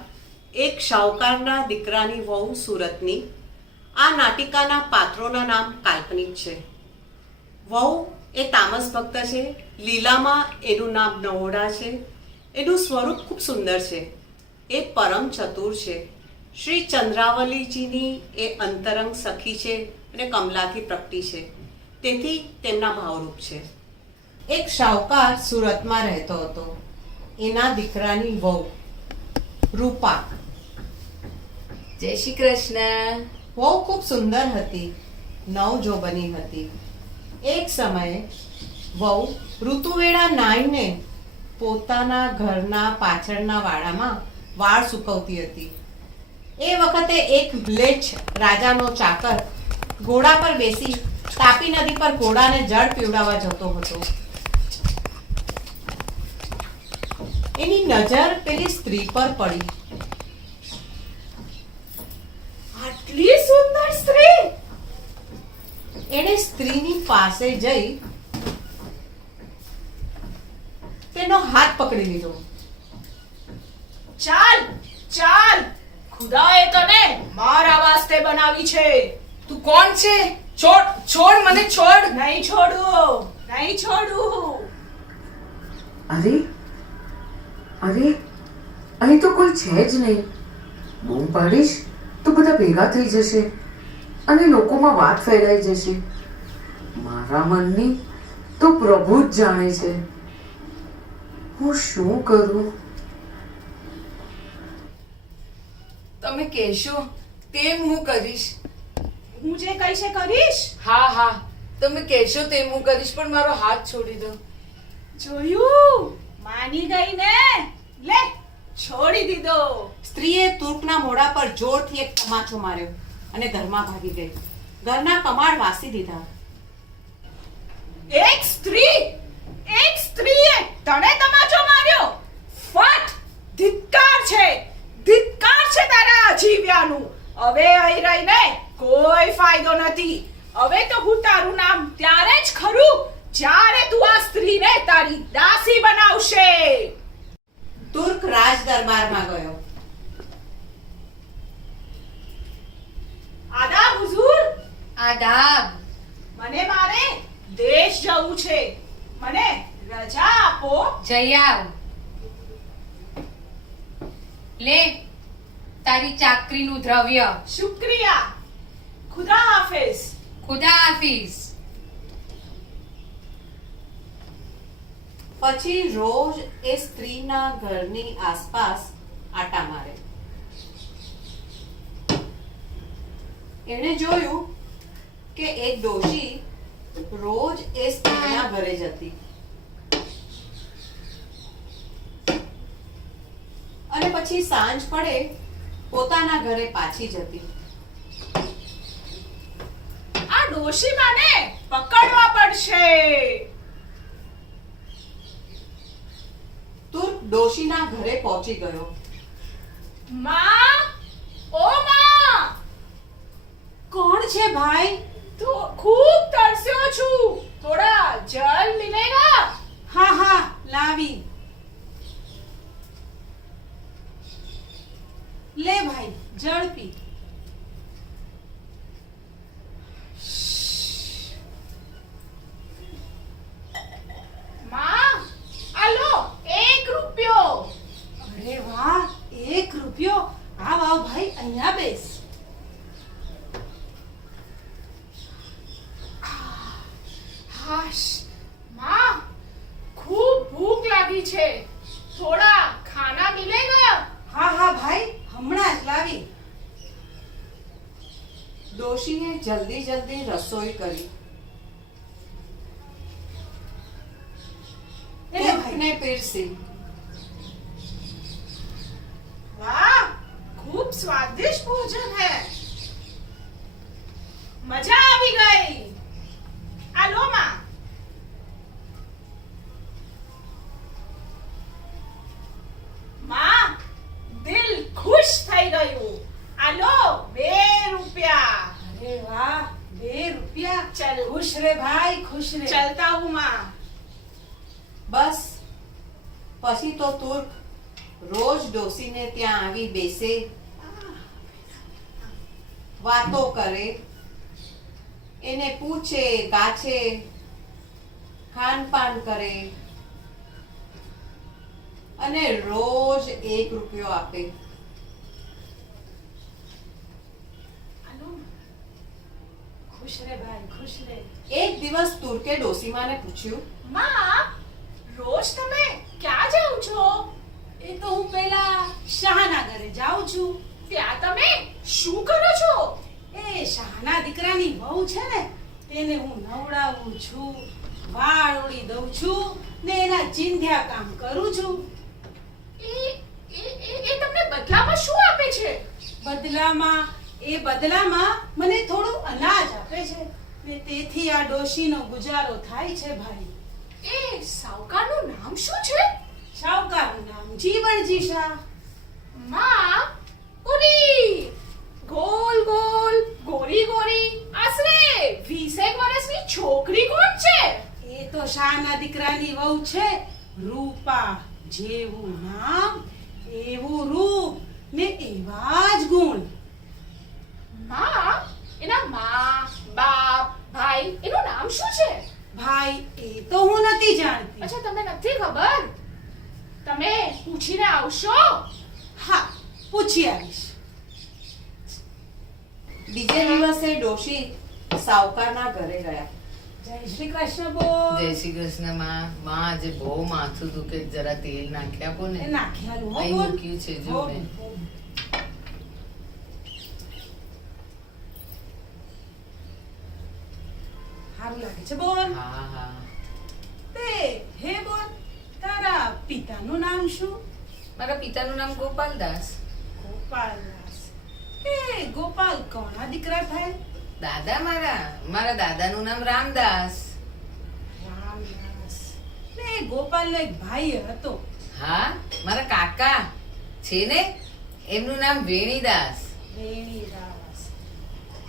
એક શાહુકારના દીકરાની વહુ સુરતની. આ નાટિકાના પાત્રોના નામ કાલ્પનિક છે. વહુ એ તામસ ભક્ત છે. લીલામાં એનું નામ નવોડા છે. એનું સ્વરૂપ ખૂબ સુંદર છે. એ પરમ ચતુર છે. શ્રી ચંદ્રાવલીજીની એ અંતરંગ સખી છે અને કમલાથી પ્રગટી છે. તેથી તેમના ભાવરૂપ છે. એક શાહુકાર સુરતમાં રહેતો હતો. એના દીકરાની વહુ રૂપા. જય શ્રી કૃષ્ણ. વહુ ખૂબ સુંદર હતી. નવજોબની હતી. એક સમયે વહુ ઋતુવેળા નાહીને પોતાના ઘરના પાછળના વાડામાં વાળ સૂકવતી હતી. એ વખતે એક મ્લેચ્છ રાજાનો ચાકર ઘોડા પર બેસી તાપી નદી પર ઘોડાને જળ પીવડાવવા જતો હતો. એની નજર પેલી સ્ત્રી પર પડી. આટલી સુંદર સ્ત્રી! એણે સ્ત્રીની પાસે જઈ તેનો હાથ પકડી લીધો. ચાલ ચાલ, ખુદાએ તને મારા વાસ્તે બનાવી છે. તું કોણ છે? છોડ છોડ મને, છોડ. નહીં છોડું, નહીં છોડું. અરે અરે, અહીં તો કોઈ છે જ નહીં. બૂમ પાડીશ તો બધા ભેગા થઈ જશે અને લોકોમાં વાત ફેલાઈ જશે. મારા મનની તો પ્રભુ જ જાણે છે. હું શું કરું? તમે કહેશો તેમ હું કરીશ. હું જે કહીશ એ કરીશ. હા હા, તમે કહેશો તેમ હું કરીશ, પણ મારો હાથ છોડી દો. જોયું? માની ગઈ ને? લે, છોડી દીધો. સ્ત્રીએ તુર્કના મોઢા પર જોરથી એક તમાચો માર્યો અને ઘરમાં ભાગી ગઈ. ઘરના કમાડ વાસી દીધા. એક સ્ત્રીએ તને તમાચો માર્યો? ફટ! ધિક્કાર છે, ફાયદો નથી. હવે તો હું તારું નામ ત્યારે જ ખરું જ્યારે તું આ સ્ત્રીને તારી દાસી બનાવશે. તુર્ક રાજ દરબારમાં ગયો. આદાબ હુઝુર. આદાબ. મને મારે દેશ જવું છે. મને રજા આપો. જઈ આવ. લે તારી ચાકરીનું દ્રવ્ય. શુક્રિયા. ખુદા હાફિઝ. ખુદા હાફિઝ. પછી રોજ એ સ્ત્રીના ઘરની આસપાસ આટા મારે. એણે જોયું કે એક ડોશી રોજ એ સ્ત્રીના ઘરે જતી અને પછી સાંજ પડે પોતાના ઘરે પાછી જતી. આ ડોશીમાને પકડવા પડશે. તુર્ક ડોશીના ઘરે પહોંચી ગયો. માં, ઓ માં, કોણ છે ભાઈ? તો ખૂબ તરસ્યો છું. થોડા જલ મિલેગા? હા હા લાવી. લે ભાઈ જળ પી. માં, આ લો 1 રૂપિયો. અરે વાહ, 1 રૂપિયો. આવ આવ ભાઈ, અહીંયા બેસ. હાશ, માં, ખૂબ ભૂખ લાગી છે. થોડા ખાના મિલેગા? હા હા ભાઈ, હમણાં જ લાવી. ડોશીએ જલ્દી જલ્દી રસોઈ કરી. તુર્કને પીરસી. વાહ, ખૂબ સ્વાદિષ્ટ ભોજન है. મજા આવી ગઈ. આ લો માં. માં, દિલ ખુશ થઈ ગયું. આ લો 2 રૂપિયા. અરે વાહ, 2 રૂપિયા. ચલ ખુશ રે ભાઈ, ખુશ રે. ચલતા હું માં. બસ પછી તો તુર્ક રોજ ડોસીને ત્યાં આવી બેસે, વાતો કરે, એને પૂછે ગાછે, ખાનપાન કરે અને રોજ 1 રૂપિયો આપે. આ લો. ખુશ રે ભાઈ, ખુશ રે. એક દિવસ તુર્કે ડોસીમાને પૂછ્યું, માં, રોજ તમે ક્યાં જાઓ છો? એ તો હું પેલા શાહના ઘરે જાઉં છું. ત્યાં તમે શું કરો છો? એ શાહના દીકરાની વહુ છે ને, તેને હું નવડાવું છું, વાળ ઓળી દઉં છું ને એના ચીંધ્યા કામ કરું છું. એ તમને બદલામાં શું આપે છે? બદલામાં મને થોડું અનાજ આપે છે ને તેથી આ ડોશીનો ગુજારો થાય છે ભાઈ. એ સાવકારનું નામ શું છે? શાહુકારનું નામ જીવણજી શાહ. માં, ઓલી ગોલ ગોલ ગોરી ગોરી આશરે 20 વર્ષની છોકરી કોણ છે? એ તો શાહના દીકરાની વહુ છે, રૂપા. જેવું નામ એવું રૂપ ને એવા જ ગુણ. માં, એના માં, બાપ, ભાઈ એનું નામ શું છે? ભાઈ એ તો હું નથી જાણતી. અચ્છા, તમને નથી ખબર? તમે પૂછીને આવશો? હા, પૂછી આવીશ. બીજે દિવસે ડોશી સાવકારના ઘરે ગયા. જય શ્રી કૃષ્ણ બોલ. જય શ્રી કૃષ્ણ માં. માં આજે બહુ માથું દુખે, જરા તેલ નાખી આપો ને. એ નાખ્યાલું હો અહીં બોલ. મૂક્યું છે જો બોલ, ને. બોલ. સારું લાગે છે બોલ. હા હા. તે હે બોલ, તારા પિતાનું નામ શું? મારા પિતાનું નામ ગોપાલદાસ. ગોપાલદાસ. એ ગોપાલ કોના દીકરા થાય? દાદા મારા દાદાનું નામ રામદાસ. રામદાસ. ને ગોપાલનો એક ભાઈ હતો. હા, મારા કાકા છે ને, એમનું નામ વેણીદાસ. વેણીદાસ.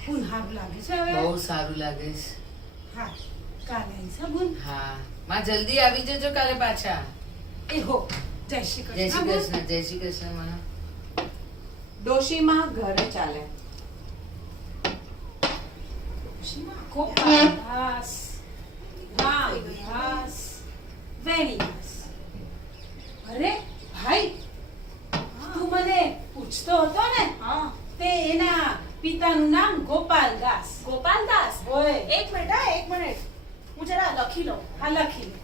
બુન હારું લાગે છે હવે બહુ સારું લાગે છે. હા કાલે આવીશ હો બુન હા માં જલ્દી આવી જજો કાલે પાછા. એ હો જય શ્રી જય કૃષ્ણ શ્રી બુન. કૃષ્ણ, જય શ્રી કૃષ્ણ માં. ડોશીમાં ઘરે ચાલે. ગોપાલદાસ રામદાસ વેણીદાસ. અરે ભાઈ તું મને પૂછતો હતો ને તે એના પિતાનું નામ ગોપાલદાસ. ગોપાલદાસ હોય. એક મિનિટ હું જરા લખી લઉં. હા લખી લે.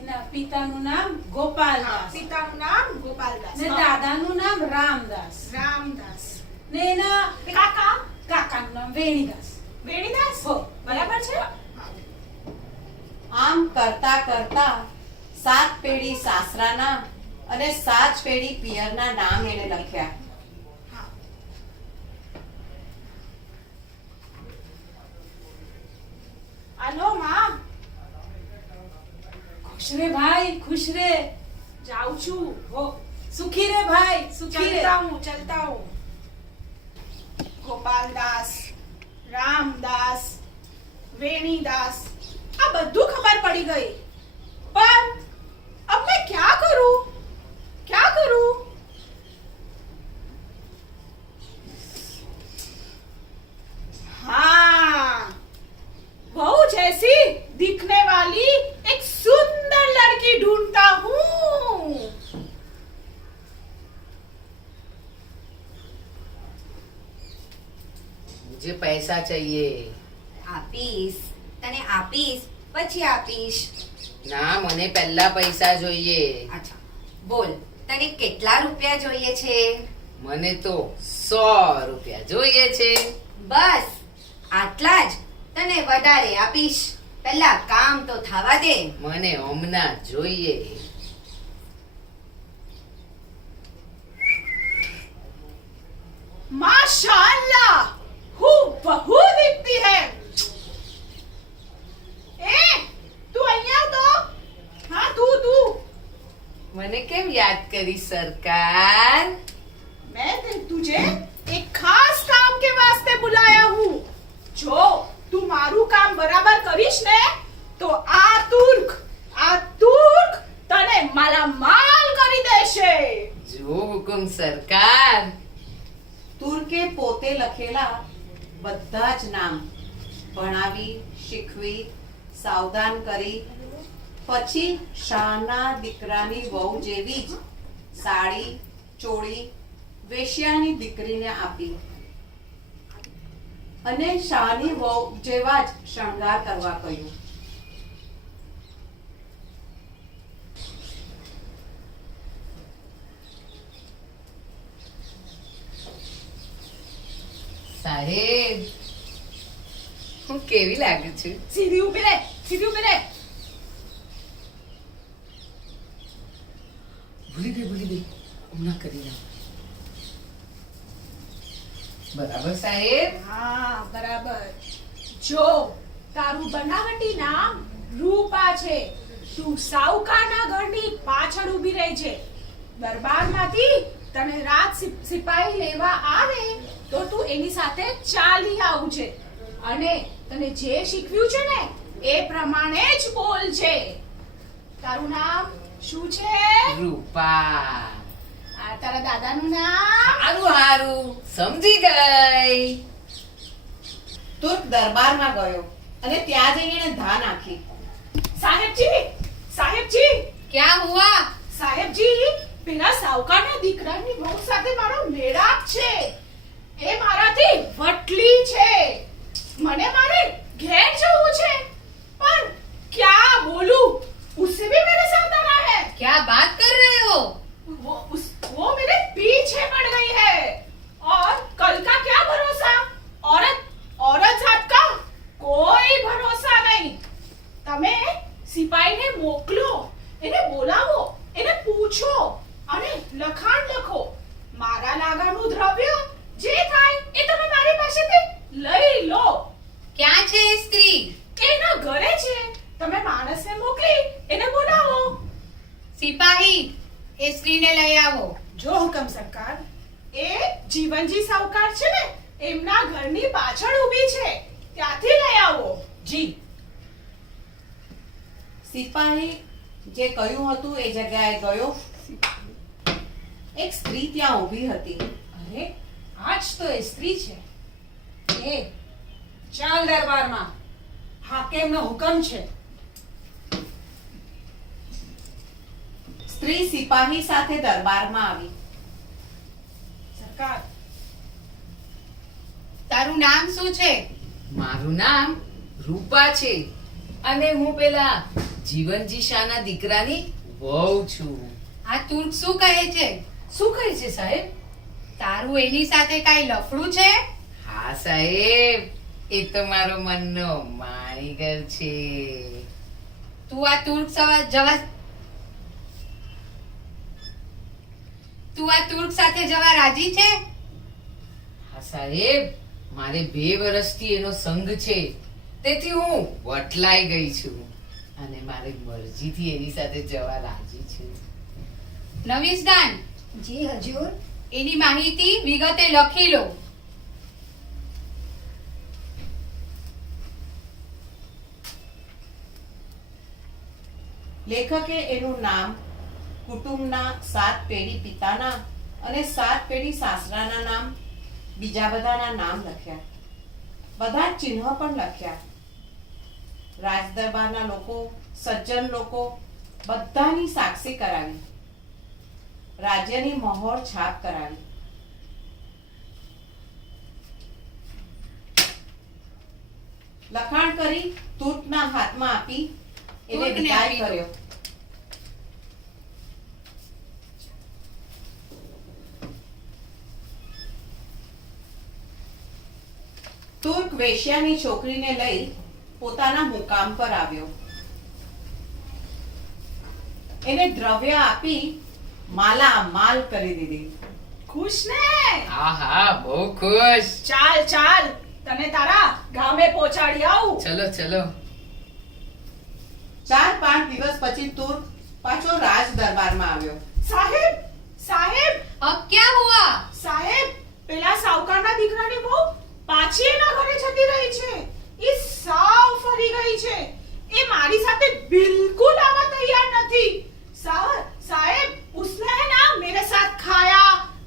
એના પિતાનું નામ ગોપાલદાસ પિતાનું નામ ગોપાલદાસ ને દાદાનું નામ રામદાસ રામદાસ ને એના કાકાનું નામ વેણીદાસ. વેણીદાસ હો. બરાબર છે. આમ કરતા કરતા 7 પેઢી સાસરાના અને 7 પેઢી પિયરના નામ એને લખ્યા. આલો માં ખુશ રે ભાઈ ખુશ રે. જાઉં છું. હો સુખી રે ભાઈ સુખી રે. ચલતા હું ગોપાલદાસ રામદાસ વેણીદાસ આ બધું ખબર પડી ગઈ પણ अब मैं क्या करूं हाँ बहू जैसी दिखने वाली एक सुंदर लड़की ढूंढता हूँ मुझे पैसा चाहिए. આપીશ તને આપીશ પછી આપીશ. ના મને પહેલા પૈસા જોઈએ. અચ્છા બોલ તને કેટલા રૂપિયા જોઈએ છે? મને તો 100 રૂપિયા જોઈએ છે. બસ આટલા જ? તને વધારે આપીશ. પહેલા કામ તો થવા દે. મને હમણાં જોઈએ. माशाअल्लाह हूबहू दिखती है ए तू અહીંયા તો હા તું મને કેમ યાદ કરી सरकार? मैं तुझे एक खास काम के वास्ते बुलाया हूँ जो तू मारू काम बराबर करीश ने तो आ तुर्क तने माला माल કરી દેશે. જો હુકુમ સરકાર. તુર્કે પોતે લખેલા બધા જ નામ ભણાવી શીખવી સાવધાન કરી પછી શાહના દીકરાની વહુ જેવી જ સાડી ચોળી વેશ્યાની દીકરીને આપી અને શાહની વહુ જેવા જ શણગાર કરવા કહ્યું. સાહેબ હું કેવી લાગુ છું? સીધી ઊભી રહે ભૂલી ગઈ હમણાં કરી નાખ. બરાબર સાહેબ. હા બરાબર. જો તારું બનાવટી નામ રૂપા છે. તું સાઉકારના ઘરની પાછળ ઊભી રહી છે. દરબારમાંથી તને રાત સિપાહી લેવા આવે તો તું એની સાથે ચાલી આવું છે અને તને જે શીખવ્યું છે ને એ પ્રમાણે જ બોલ છે. તારું નામ શું છે? રૂપા. આ તારા દાદાનું નામ? હારું સમજી ગઈ. તુર્ક દરબારમાં ગયો અને ત્યાં જઈને એણે ધા નાખી. સાહેબજી क्या हुआ? સાહેબજી પેલા સાવકારના દીકરાની વહુ સાથે મારો મેળાપ છે. એ મારાથી વટલી છે. મને મારે ઘેર જવું છે પણ क्या बोलूं उससे भी मेरे साथ आना है. क्या बात कर रहे हो? वो मेरे पीछे पड़ गई है और कल का क्या भरोसा. औरत जात का कोई भरोसा नहीं. તમે સિપાહીને મોકલો, એને બોલાવો, એને પૂછો અને લખાણ લખો. મારા લાગાનું દ્રવ્ય જે થાય એ તમે મારી પાસેથી લઈ લો. ક્યાં છે એ સ્ત્રી? એના ઘરે છે. તમે માણસને મોકલી એને બોલાવો. સિપાહી એ સ્ત્રીને લઈ આવો. જો હુકમ સરકાર. એ જીવનજી સાવકાર છે ને એમના ઘરની પાછળ ઊભી છે, ત્યાંથી લઈ આવો. જી. સિપાહી જે કહ્યું હતું એ જગ્યાએ ગયો. એક સ્ત્રી ત્યાં ઊભી હતી. અરે આજ તો એ સ્ત્રી છે. એ ચાલ દરબારમાં, હાકેમનો હુકમ છે. સ્ત્રી સિપાહી સાથે દરબારમાં આવી. સરકાર, તારું નામ શું છે? મારું નામ રૂપા છે અને હું પેલા જીવનજી શાહના દીકરાની વહુ છું. આ તુર્ક શું કહે છે? શું કહે છે સાહેબ? તારું એની સાથે કાઈ લફડું છે? હા સાહેબ, એ તો મારો મનનો માણીગર છે. તું આ તુર્ક સાથે જવા રાજી છે? હા સાહેબ, મારે 2 વર્ષથી એનો સંગ છે, તેથી હું વટલાઈ ગઈ છું અને મારી મરજીથી એની સાથે જવા રાજી છું. નવીસદાન, જી હજૂર. એની માહિતી વિગતે લખી લો. લેખકે એનું નામ, કુટુંબના 7 પેઢી પિતાના અને 7 પેઢી સાસરાના નામ, બીજા બધાના નામ લખ્યા. બધા જ ચિહ્ન પણ લખ્યા. રાજદરબારના લોકો, સજ્જન લોકો બધાની સાક્ષી કરાવી. રાજ્યની મહોર છાપ કરાવી. લખાણ કરી તુર્કના હાથમાં આપી એને તુર્કને વિદાય આપી દો. કર્યો. તુર્ક વેશ્યાની છોકરીને લઈ પોતાના મુકામ પર આવ્યો. એને દ્રવ્ય આપી માલામાલ કરી દીધી. ખુશ ને? હા હા, બહુ ખુશ. ચાલ ચાલ, તને તારા ગામે પહોંચાડી આવું. ચલો ચલો. 4-5 દિવસ પછી તુર્ક પાછો રાજ દરબારમાં આવ્યો. સાહેબ, સાહેબ, અબ ક્યા હુઆ? સાહેબ, પેલા સાવકારના દીકરાની બહુ પાછી એના ઘરે જતી રહી છે. એ સાવ ફરી ગઈ છે. એ મારી સાથે બિલકુલ આવવા તૈયાર નથી. साहब, उसने है ना मेरे साथ खाया,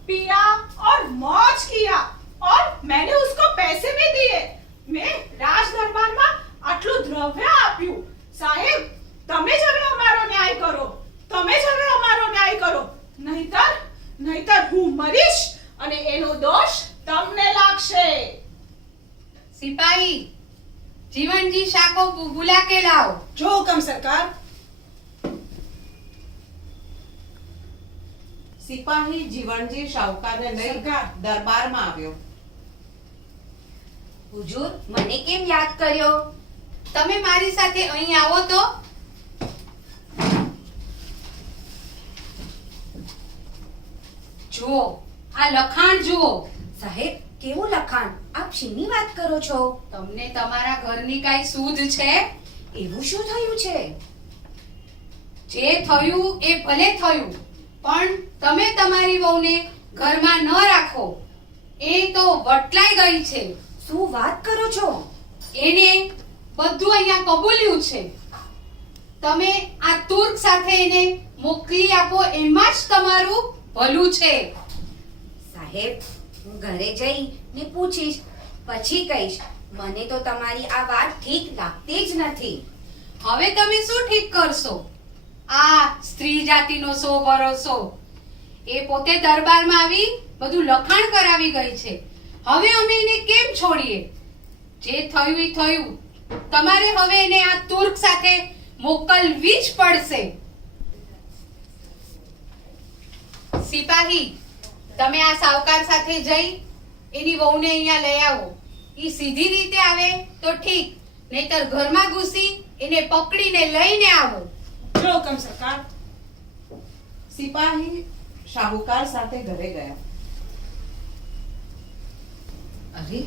पिया और मौज किया और मैंने उसको पैसे भी दिए. मैं राज दरबार में आटલું દ્રવ્ય આપ્યું. સાહેબ, તમે જ હવે અમારો ન્યાય કરો. તમે જ હવે અમારો ન્યાય કરો. નહીતર હું મરીશ અને એનો દોષ તમને લાગશે. સિપાહી, જીવનજી શાહ को बुला के लाओ. जो हुकम सरकार. સિપાહી જીવનજી શાહુકારને લઈ દરબારમાં આવ્યો. હુજૂર, મને કેમ યાદ કર્યો? તમે મારી સાથે અહીં આવો તો. જુઓ, આ લખાણ જુઓ. સાહેબ, કેવું લખાણ? આપ શેની વાત કરો છો? તમને તમારા ઘરની કાઈ સૂઝ છે? એવું શું થયું છે? જે થયું એ ભલે થયું, પણ તમે તમારી વહુને ઘરમાં ન રાખો. એ તો વટલાઈ ગઈ છે. શું વાત કરો છો? એને બધું અહીંયા કબૂલ્યું છે. તમે આ તુર્ક સાથે એને મોકલી આપો, એમાં જ તમારું ભલું છે. સાહેબ, હું ઘરે જઈને પૂછીશ, પછી કહીશ. મને તો તમારી આ વાત ઠીક લાગતી જ નથી. હવે તમે શું ઠીક કરશો? આ સ્ત્રી જાતિનો સો ભરોસો. એ પોતે દરબારમાં આવી બધું લખાણ કરાવી ગઈ છે. હવે અમે એને કેમ છોડીએ? જે થયું એ થયું. તમારે હવે એને આ તુર્ક સાથે મોકલવી જ પડશે. સિપાહી, તમે આ સાવકાર સાથે જઈ એની વહુને અહીંયા લઈ આવો. ઈ સીધી રીતે આવે તો ઠીક, નહીતર ઘરમાં ઘૂસી એને પકડીને લઈને આવો. जो हुकम सरकार. સિપાહી શાહુકાર સાથે ઘરે ગયા. અરે,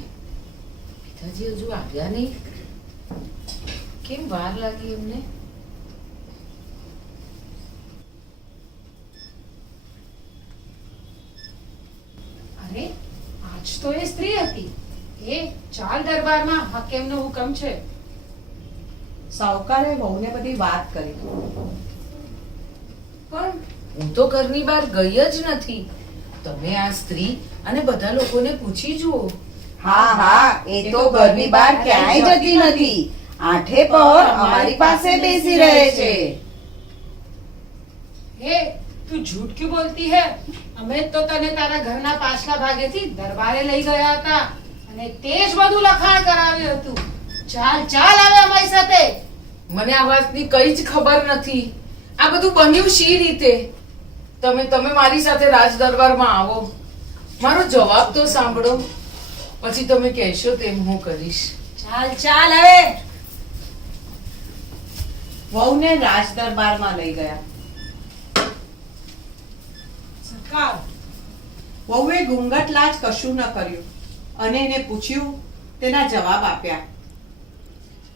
પિતાજી હજુ આવ્યા નહીં. કેમ વાર લાગી એમને? અરે, આજ તો એ સ્ત્રી હતી. હે ચાલ દરબારમાં હાકેમનો હુકમ છે. સાવકારે વહુને બધી વાત કરી. પણ હું તો ઘરની બહાર ગઈ જ નથી. તમે આ સ્ત્રી અને બધા લોકોને પૂછી જુઓ. હા હા, એ તો ઘરની બહાર ક્યાંય જતી નથી. આઠે પર અમારી પાસે બેસી રહે છે. હે તું झूठ क्यों बोलती है? અમે તો તને તારા ઘરના પાછલા ભાગેથી દરબારે લઈ ગયા હતા અને તે જ બધું લખાણ કરાવ્યું હતું. ચાલ ચાલ આવે અમારી સાથે. મને આ વાતની કઈ જ ખબર નથી. આ બધું બન્યું શી રીતે? તમે મારી સાથે રાજ દરબારમાં આવો. મારો જવાબ તો સાંભળો, પછી તમે કહેશો તેમ હું કરીશ. ચાલ ચાલ હવે. વહુને રાજ દરબારમાં લઈ ગયા. સરકાર, વહુએ ઘૂંઘટલાજ કશું ન કર્યું અને એને પૂછ્યું, તેના જવાબ આપ્યા.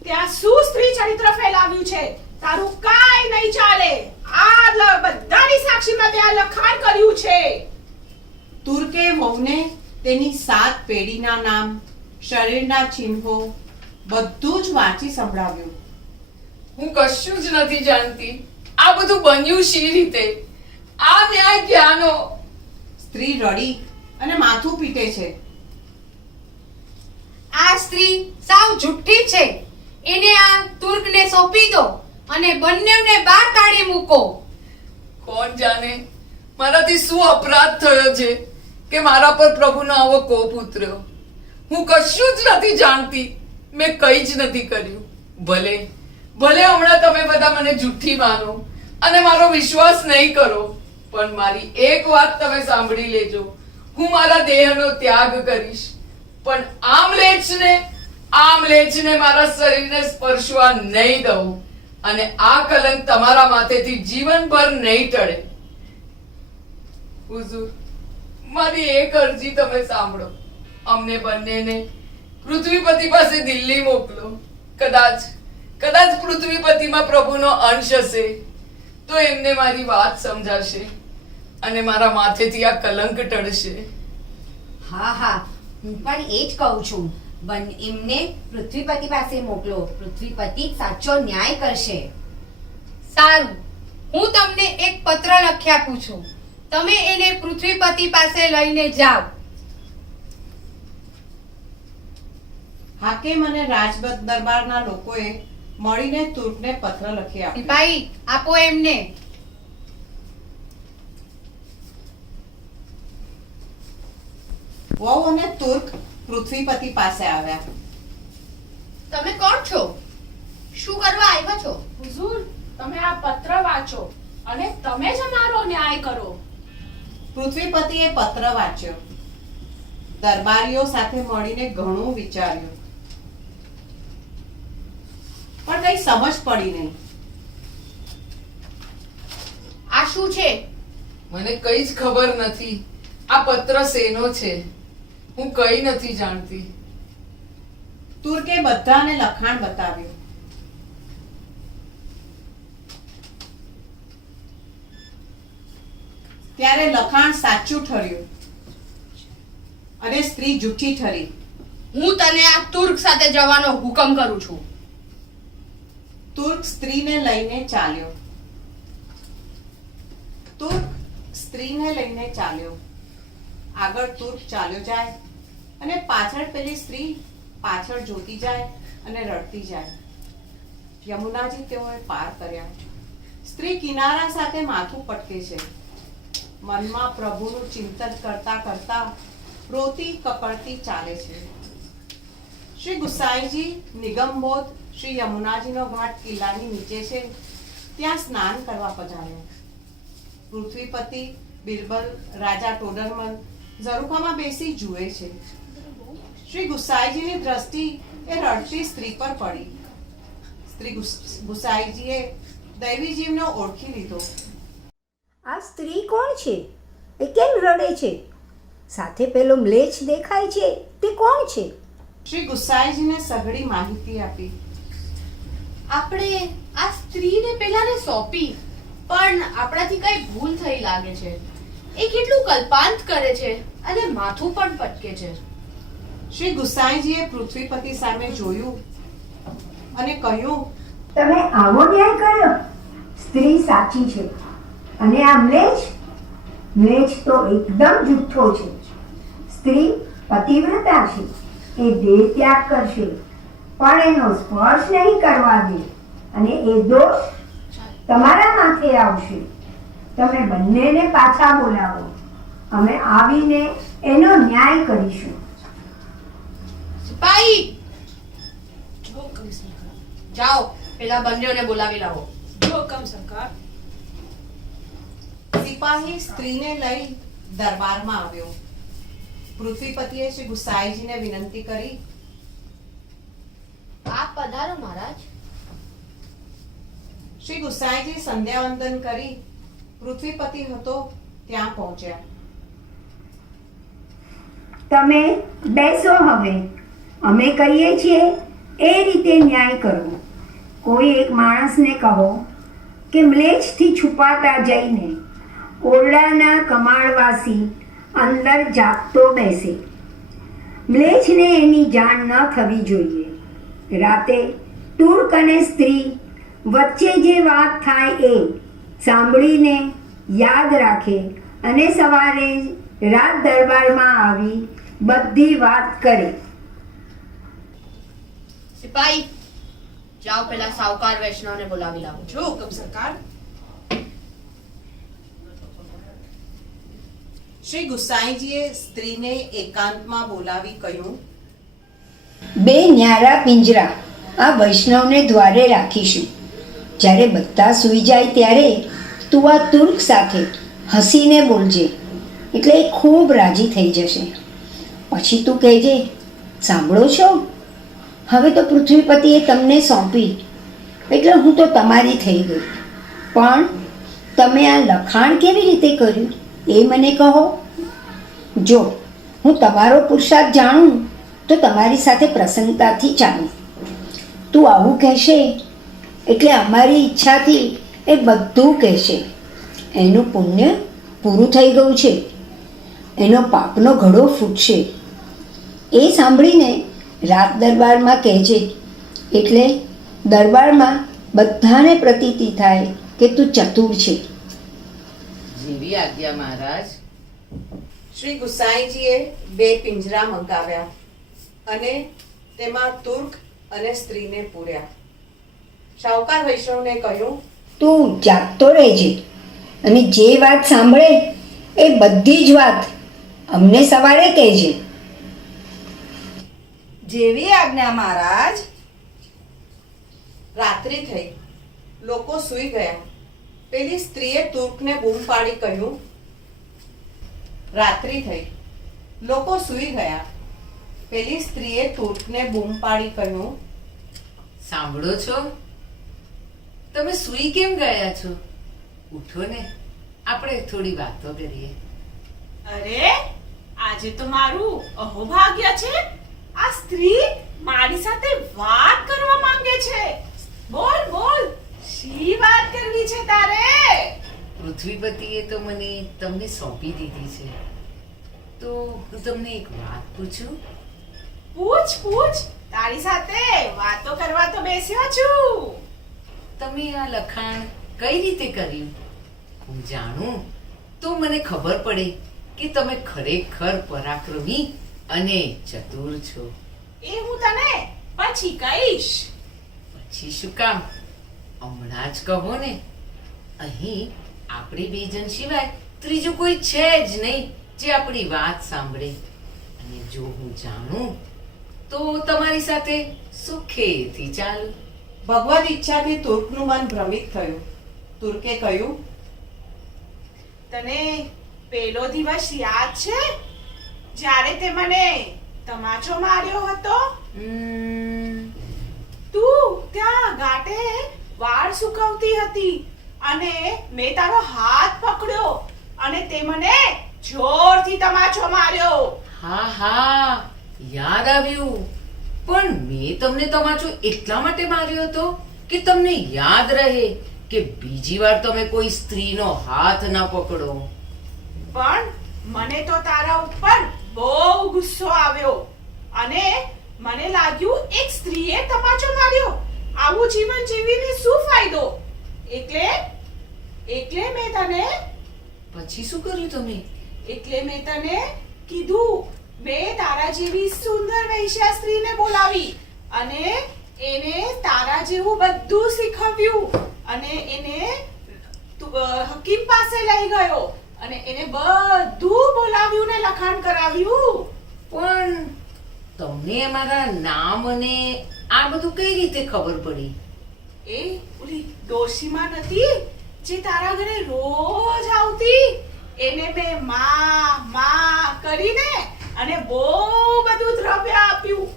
ત્યાં શું સ્ત્રી ચરિત્ર ફેલાવ્યું છે? તારું કાંઈ નહીં ચાલે. આ બધાની સાક્ષીમાં ત્યાં લખાણ કર્યું છે. તુર્કે વહુને તેની 7 પેઢીના નામ, શરીરના ચિહ્નો બધું જ વાંચી સંભળાવ્યું. હું કશું જ નથી જાણતી. આ બધું બન્યું શી રીતે? આ ન્યાય ક્યાંનો? સ્ત્રી રડી અને માથું પીટે છે. આ સ્ત્રી સાવ જુઠ્ઠી છે. એને આ તુર્કને સોંપી દો અને બંનેવને બહાર કાઢી મૂકો. કોણ જાણે મારાથી શું અપરાધ થયો છે કે મારા પર પ્રભુનો આવો કોપ ઉતર્યો. હું કશું જ નથી જાણતી. મેં કંઈ જ નથી કર્યું. ભલે હમણાં તમે બધા મને જુઠ્ઠી માનો અને મારો વિશ્વાસ નહીં કરો, પણ મારી એક વાત તમે સાંભળી લેજો. હું મારા દેહનો ત્યાગ કરીશ, પણ આમ લેચને મારા શરીરને સ્પર્શવા નહીં દઉં અને આ કલંક તમારા માથેથી જીવનભર નહીં ટળે. હુઝુર, મારી એક અરજી તમે સાંભળો. અમને બંનેને પૃથ્વીપતિ પાસે દિલ્હી મોકલો. કદાચ પૃથ્વીપતિમાં પ્રભુનો અંશ હશે તો એમને મારી વાત સમજાશે અને મારા માથેથી આ કલંક ટળશે. હા હા, હું પણ એ જ કહું છું. એમને પૃથ્વીપતિ પાસે મોકલો. પૃથ્વીપતિ સાચો ન્યાય કરશે. સારું, હું તમને એક પત્ર લખી આપું છું. તમે એને પૃથ્વીપતિ પાસે લઈને જાઓ. હાકેમ અને રાજ દરબારના લોકોએ મળીને તુર્કને પત્ર લખી આપ્યો. સિપાહી આપો એમને. વહુ અને તુર્ક પૃથ્વીપતિ પાસે આવ્યા. તમે કોણ છો? શું કરવા આવ્યા છો? હુઝુર, તમે આ પત્ર વાંચો અને તમે જ અમારો ન્યાય કરો. પૃથ્વીપતિએ પત્ર વાંચ્યો. દરબારીઓ સાથે મળીને ઘણું વિચાર્યું, પણ કઈ સમજ પડી નહીં. આ શું છે? મને કઈ જ ખબર નથી. આ પત્ર શેનો છે હું કઈ નથી જાણતી. તુર્કે બધાને લખાણ બતાવ્યું. ત્યારે લખાણ સાચું ઠર્યું અને સ્ત્રી જુઠ્ઠી ઠરી. હું તને આ તુર્ક સાથે જવાનો હુકમ કરું છું. તુર્ક સ્ત્રીને લઈને ચાલ્યો. આગળ તુર્ક ચાલ્યો જાય અને પાછળ પેલી સ્ત્રી પાછળ જોતી જાય અને રડતી જાય. યમુનાજી તેઓએ પાર કર્યા. સ્ત્રી કિનારા સાથે માથું પટકે છે. મનમાં પ્રભુનું ચિંતન કરતા કરતા રોતી કકળતી ચાલે છે. શ્રી ગુસાઈજી નિગમબોધ શ્રી યમુનાજીનો ઘાટ કિલ્લાની નીચે છે ત્યાં સ્નાન કરવા પધાર્યા. પૃથ્વીપતિ, બિરબલ, રાજા ટોડરમલ ઝરૂખામાં બેસી જુએ છે. શ્રી ગુસાઈજીની દ્રષ્ટિ એ રડતી સ્ત્રી પર પડી. શ્રી ગુસાઈજીએ દૈવી જીવને ઓળખી લીધો. આ સ્ત્રી કોણ છે? એ કેમ રડે છે? સાથે પેલો મ્લેચ્છ દેખાય છે તે કોણ છે? શ્રી ગુસાઈજીને સઘળી માહિતી આપી. આપણે આ સ્ત્રીને પેલાને સોંપી, પણ આપણાથી કઈ ભૂલ થઈ લાગે છે. એ કેટલું કલ્પાંત કરે છે અને માથું પણ પટકે છે. શ્રી ગુસાઈજીએ પૃથ્વીપતિ સામે જોયું અને કહ્યું, તમે આવો ન્યાય કર્યો? સ્ત્રી સાચી છે અને આ મ્લેચ્છ તો એકદમ જુઠ્ઠો છે. સ્ત્રી પતિવ્રતા છે, એ દેહ ત્યાગ કરશે પણ એનો સ્પર્શ નહીં કરવા દે અને એ દોષ તમારા માથે આવશે. તમે બંનેને પાછા બોલાવો, અમે આવીને એનો ન્યાય કરીશું. સિપાહી જોકમ સરકાર, જાઓ, પેલા બંનેઓને બોલાવી લાવો. જોકમ સરકાર. સિપાહી સ્ત્રીને લઈ દરબારમાં આવ્યો. પૃથ્વીપતિએ શ્રી ગુસાઈજીને વિનંતી કરી, આપ પધારો મહારાજ. શ્રી ગુસાઈજી સંધ્યાવંદન કરી પૃથ્વીપતિ હતો ત્યાં પહોંચ્યા. તમે બેસો હવે. અમે કહીએ છીએ એ રીતે ન્યાય કરો. કોઈ એક માણસને કહો કે મ્લેચ્છથી છુપાતા જઈને ઓરડાના કમાળવાસી અંદર જાગતો બેસે. મ્લેચ્છને એની જાણ ન થવી જોઈએ. રાતે તુર્ક અને સ્ત્રી વચ્ચે જે વાત થાય એ સાંભળીને યાદ રાખે અને સવારે રાત દરબારમાં આવી બધી વાત કરે. સિપાહી જાઓ, પેલા સાવકાર વૈષ્ણવને બોલાવી લાવો. જોકમ સરકાર. શ્રી ગુસાઈજીએ સ્ત્રીને એકાંતમાં બોલાવી કહ્યું, બે ન્યારા પિંજરા આ વૈષ્ણવને દ્વારે રાખીશું. જ્યારે બધા સૂઈ જાય ત્યારે તું આ તુર્ક સાથે હસીને બોલજે, એટલે એ ખૂબ રાજી થઈ જશે. પછી તું કહેજે, સાંભળો છો, હવે તો પૃથ્વીપતિએ તમને સોંપી એટલે હું તો તમારી થઈ ગઈ. પણ તમે આ લખાણ કેવી રીતે કર્યું એ મને કહો. જો હું તમારો પુરુષાર્થ જાણું તો તમારી સાથે પ્રસન્નતાથી ચાલું. તું આવું કહેશે એટલે અમારી ઈચ્છાથી એ બધું કહેશે. એનું પુણ્ય પૂરું થઈ ગયું છે, એનો પાપનો ઘડો ફૂટશે. એ સાંભળીને રાત દરબારમાં કહેજે, એટલે દરબારમાં બધાને પ્રતીતિ થાય કે તું ચતુર છે. જેવી આજ્ઞા મહારાજ. શ્રી ગુસાઈજીએ બે પિંજરા મંગાવ્યા અને તેમાં તુર્ક અને સ્ત્રીને પૂર્યા. શાહુકાર વૈષ્ણવને કહ્યું, તું જાગતો રહેજે અને જે વાત સાંભળે એ બધી જ વાત અમને સવારે કહેજે. જેવી આજ્ઞા મહારાજ. રાત્રિ થઈ, લોકો સૂઈ ગયા. પેલી સ્ત્રીએ તુર્કને બૂમ પાડી કહ્યું, રાત્રિ થઈ, લોકો સૂઈ ગયા. પેલી સ્ત્રીએ તુર્કને બૂમ પાડી કહ્યું, સાંભળો છો, તમે સૂઈ કેમ ગયા છો? ઉઠો ને, આપણે થોડી વાતો કરીએ. અરે આજે તો મારું અહોભાગ્ય છે. આ સ્ત્રી મારી સાથે વાત કરવા માંગે છે. બોલ બોલ, શી વાત કરવી છે તારે? પૃથ્વીપતિએ તો મને તમને સોંપી દીધી છે, તો હું તમને એક વાત પૂછું? પૂછ પૂછ, તારી સાથે વાતો કરવા તો બેસ્યો છું. તમે આ લખાણ કઈ રીતે કર્યું? હું જાણું તો મને ખબર પડે કે તમે ખરેખર પરાક્રમી અને ચતુર છો. એ હું તને પછી કહીશ. પછી શું કામ? હમણાં જ કહો ને. અહીં આપણે બે જણ સિવાય ત્રીજું કોઈ છે જ નહીં જે આપણી વાત સાંભળે. અને જો હું જાણું તો તમારી સાથે સુખેથી ચાલું. ભગવદ ઈચ્છાથી તુર્કનું મન ભ્રમિત થયું. તુર્કે કહ્યું, તને પેલો દિવસ યાદ છે જ્યારે તે મને તમાચો માર્યો હતો? તું ત્યાં ઘાટે વાળ સુકવતી હતી અને મેં તારો હાથ પકડ્યો અને તે મને જોરથી તમાચો માર્યો. હા હા, યાદ આવ્યું. પણ મેં તમને તમાચો એટલા માટે માર્યો હતો કે તમને યાદ રહે કે બીજી વાર તમે કોઈ સ્ત્રીનો હાથ ના પકડો. પણ મને તો તારા ઉપર બહુ ગુસ્સો આવ્યો અને મને લાગ્યું એક સ્ત્રીએ તમાચો માર્યો. આવું જીવન જીવીને શું ફાયદો? એટલે મેં તને પછી શું કર્યું તમે? એટલે મેં તને કીધું, મેં તારા જેવી સુંદર વૈશ્યા સ્ત્રીને બોલાવી અને એને તારા જેવું બધું શીખવ્યું અને એને હકીમ પાસે લઈ ગયો અને એને બધું બોલાવ્યું ને લખાણ કરાવ્યું. પણ તમને અમારા નામ અને આ બધું કઈ રીતે ખબર પડી? એ ઓલી ડોશીમાં નથી જે તારા ઘરે રોજ આવતી, એને મેં માં કરીને અને બહુ બધું દ્રવ્ય આપ્યું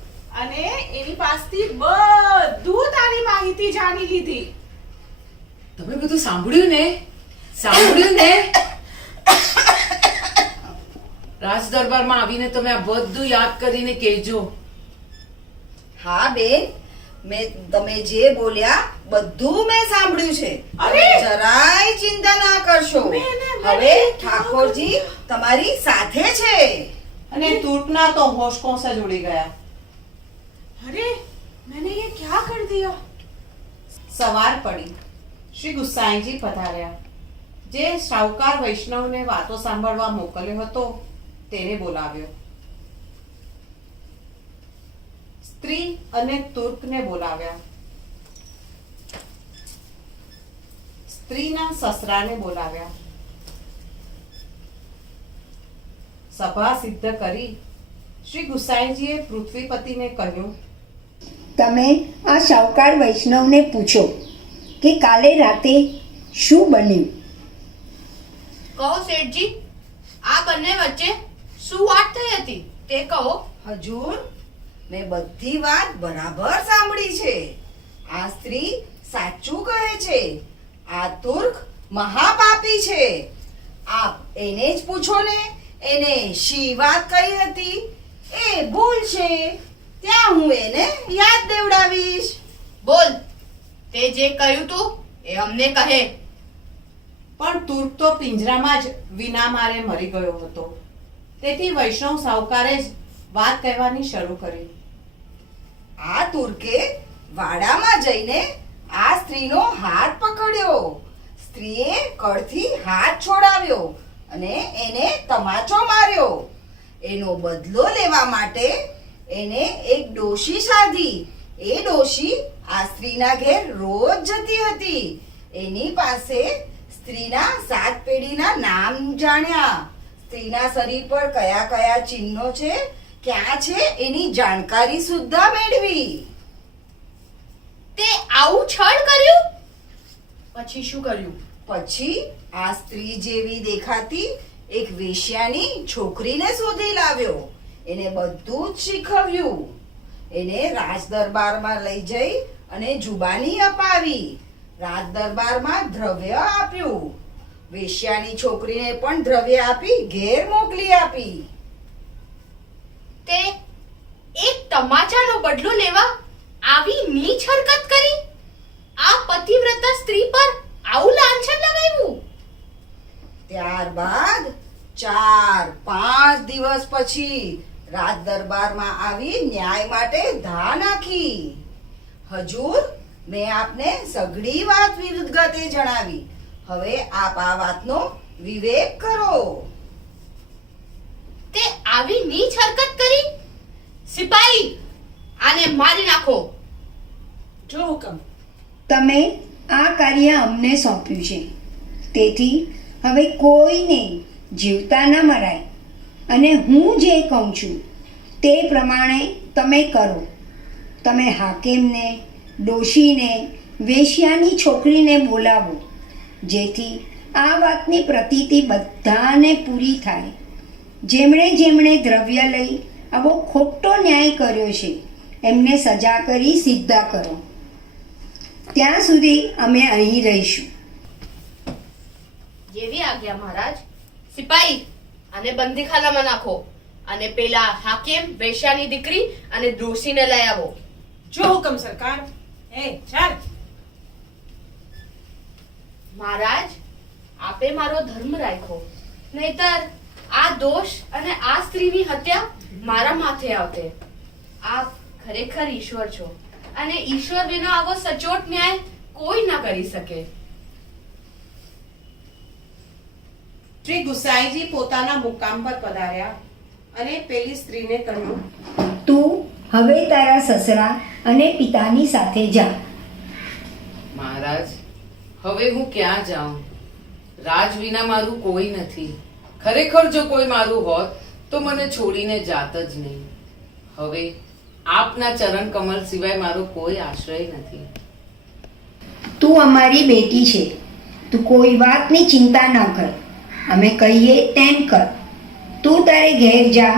અને એની પાસેથી બધું તારી માહિતી જાણી લીધી. તમે બધું સાંભળ્યું ને? રાજ દરબારમાં આવીને તમે આ બધું યાદ કરીને કહેજો. હા બેન, તમે જે બોલ્યા બધું મેં સાંભળ્યું છે. અરે! જરાય ચિંતા ના કરશો. હવે ઠાકોરજી તમારી સાથે છે. અને તુર્કના તો હોશકોશ જ ઉડી ગયા. અરે मैंने ये क्या कर दिया? સવાર પડી. શ્રી ગુસાઈજી પધાર્યા. જે શાહુકાર વૈષ્ણવને વાતો સાંભળવા મોકલ્યો હતો તેને બોલાવ્યો. સ્ત્રી અને તુર્કને બોલાવ્યા. સ્ત્રીના સસરાને બોલાવ્યા. સભા સિદ્ધ કરી શ્રી ગુસાઈજીએ પૃથ્વીપતિને કહ્યું, તમે આ શાહુકાર વૈષ્ણવને પૂછો કે કાલે રાતે શું બન્યું. કહો શેઠજી, આ બંને વચ્ચે શું વાત થઈ હતી તે કહો. હજુર, મેં બધી વાત બરાબર સાંભળી છે. આ સ્ત્રી સાચું કહે છે. આ તુર્ક મહાપાપી છે. આપ એને જ પૂછો ને, એને શી વાત કહી હતી. એ ભૂલ છે, ત્યાં હું એને યાદ દેવડાવીશ. બોલ, તે જે કહ્યું તું એ અમને કહે. પણ તુર્ક તો પિંજરામાં જ વિના મારે મરી ગયો હતો. તેથી વૈષ્ણવ સાહુકારે જ વાત કહેવાની શરૂ કરી. આ તુર્કે વાડામાં જઈને આ સ્ત્રીનો હાથ પકડ્યો. સ્ત્રીએ કળથી હાથ છોડાવ્યો અને એને તમાચો માર્યો. એનો બદલો લેવા માટે એને એક ડોશી સાધી. એ ડોશી આ સ્ત્રીના ઘેર રોજ જતી હતી. એની પાસે સ્ત્રીના 7 પેઢીના નામ જાણ્યા. સ્ત્રીના શરીર પર કયા કયા ચિહ્નો છે, ક્યાં છે, એની જાણકારી સુદ્ધા મેળવી. તે આવું છળ કર્યું? પછી શું કર્યું? પછી આ સ્ત્રી જેવી દેખાતી એક વેશ્યાની છોકરીને શોધી લાવ્યો. એને બધું જ શીખવ્યું. એને રાજ દરબારમાં લઈ જઈ અને જુબાની અપાવી. રાજ દરબારમાં દ્રવ્ય આપ્યું. વેશ્યાની છોકરીને પણ દ્રવ્ય આપી ઘેર મોકલી આપી. તે એક તમાચાનો બદલો લેવા આવી નીચ હરકત કરી? આ પતિવ્રતા સ્ત્રી પર આવું લાંછન લગાવ્યું? ત્યારબાદ 4-5 દિવસ પછી રાજ દરબારમાં આવી ન્યાય માટે ધા નાખી. હજુર, મેં આપને સઘળી વાત વિગતે જણાવી. હવે આપ આ વાતનો વિવેક કરો. તે આવી નીચ હરકત કરી? સિપાહી, આને મારી નાખો. જો હુકમ. તમે આ કાર્ય અમને સોંપ્યું છે, તેથી હવે કોઈને જીવતા ન મરાય અને હું જે કહું છું તે પ્રમાણે તમે કરો. તમે હાકેમને, ડોશીને, વેશ્યાની છોકરીને બોલાવો, જેથી આ વાતની પ્રતીતિ બધાને પૂરી થાય. જેમણે જેમણે દ્રવ્ય લઈ આવો ખોટો ન્યાય કર્યો છે એમને સજા કરી સિદ્ધા કરો. ત્યાં સુધી અમે અહીં રહીશું. જેવી આજ્ઞા મહારાજ. સિપાહી, આને બંદીખાનામાં નાખો અને પેલા હાકિમ, વેશ્યાની દીકરી અને ડોશીને લઈ આવો. જો હુકમ સરકાર. એ ચાલ. મહારાજ, આપે મારો ધર્મ રાખ્યો, નહીતર આ દોષ અને આ સ્ત્રીની હત્યા મારા માથે આવતે. આપ ખરેખર ઈશ્વર છો અને ઈશ્વર વિના આવો સચોટ ન્યાય કોઈ ના કરી શકે. શ્રી ગુસાઈજી પોતાના મુકામ પર પધાર્યા અને પેલી સ્ત્રીને કહ્યું, તું હવે તારા સસરા અને પિતાની સાથે જા. મહારાજ, હવે હું ક્યાં જાઉં? રાજ વિના મારું કોઈ નથી. ખરેખર જો કોઈ મારું હોત તો મને છોડીને જાત જ નહીં. હવે આપના ચરણ કમળ સિવાય મારો કોઈ આશ્રય નથી. તું અમારી બેટી છે. તું કોઈ વાતની ચિંતા ન કર. અમે કહીએ તેમ કર. તું તારે ઘેર જા.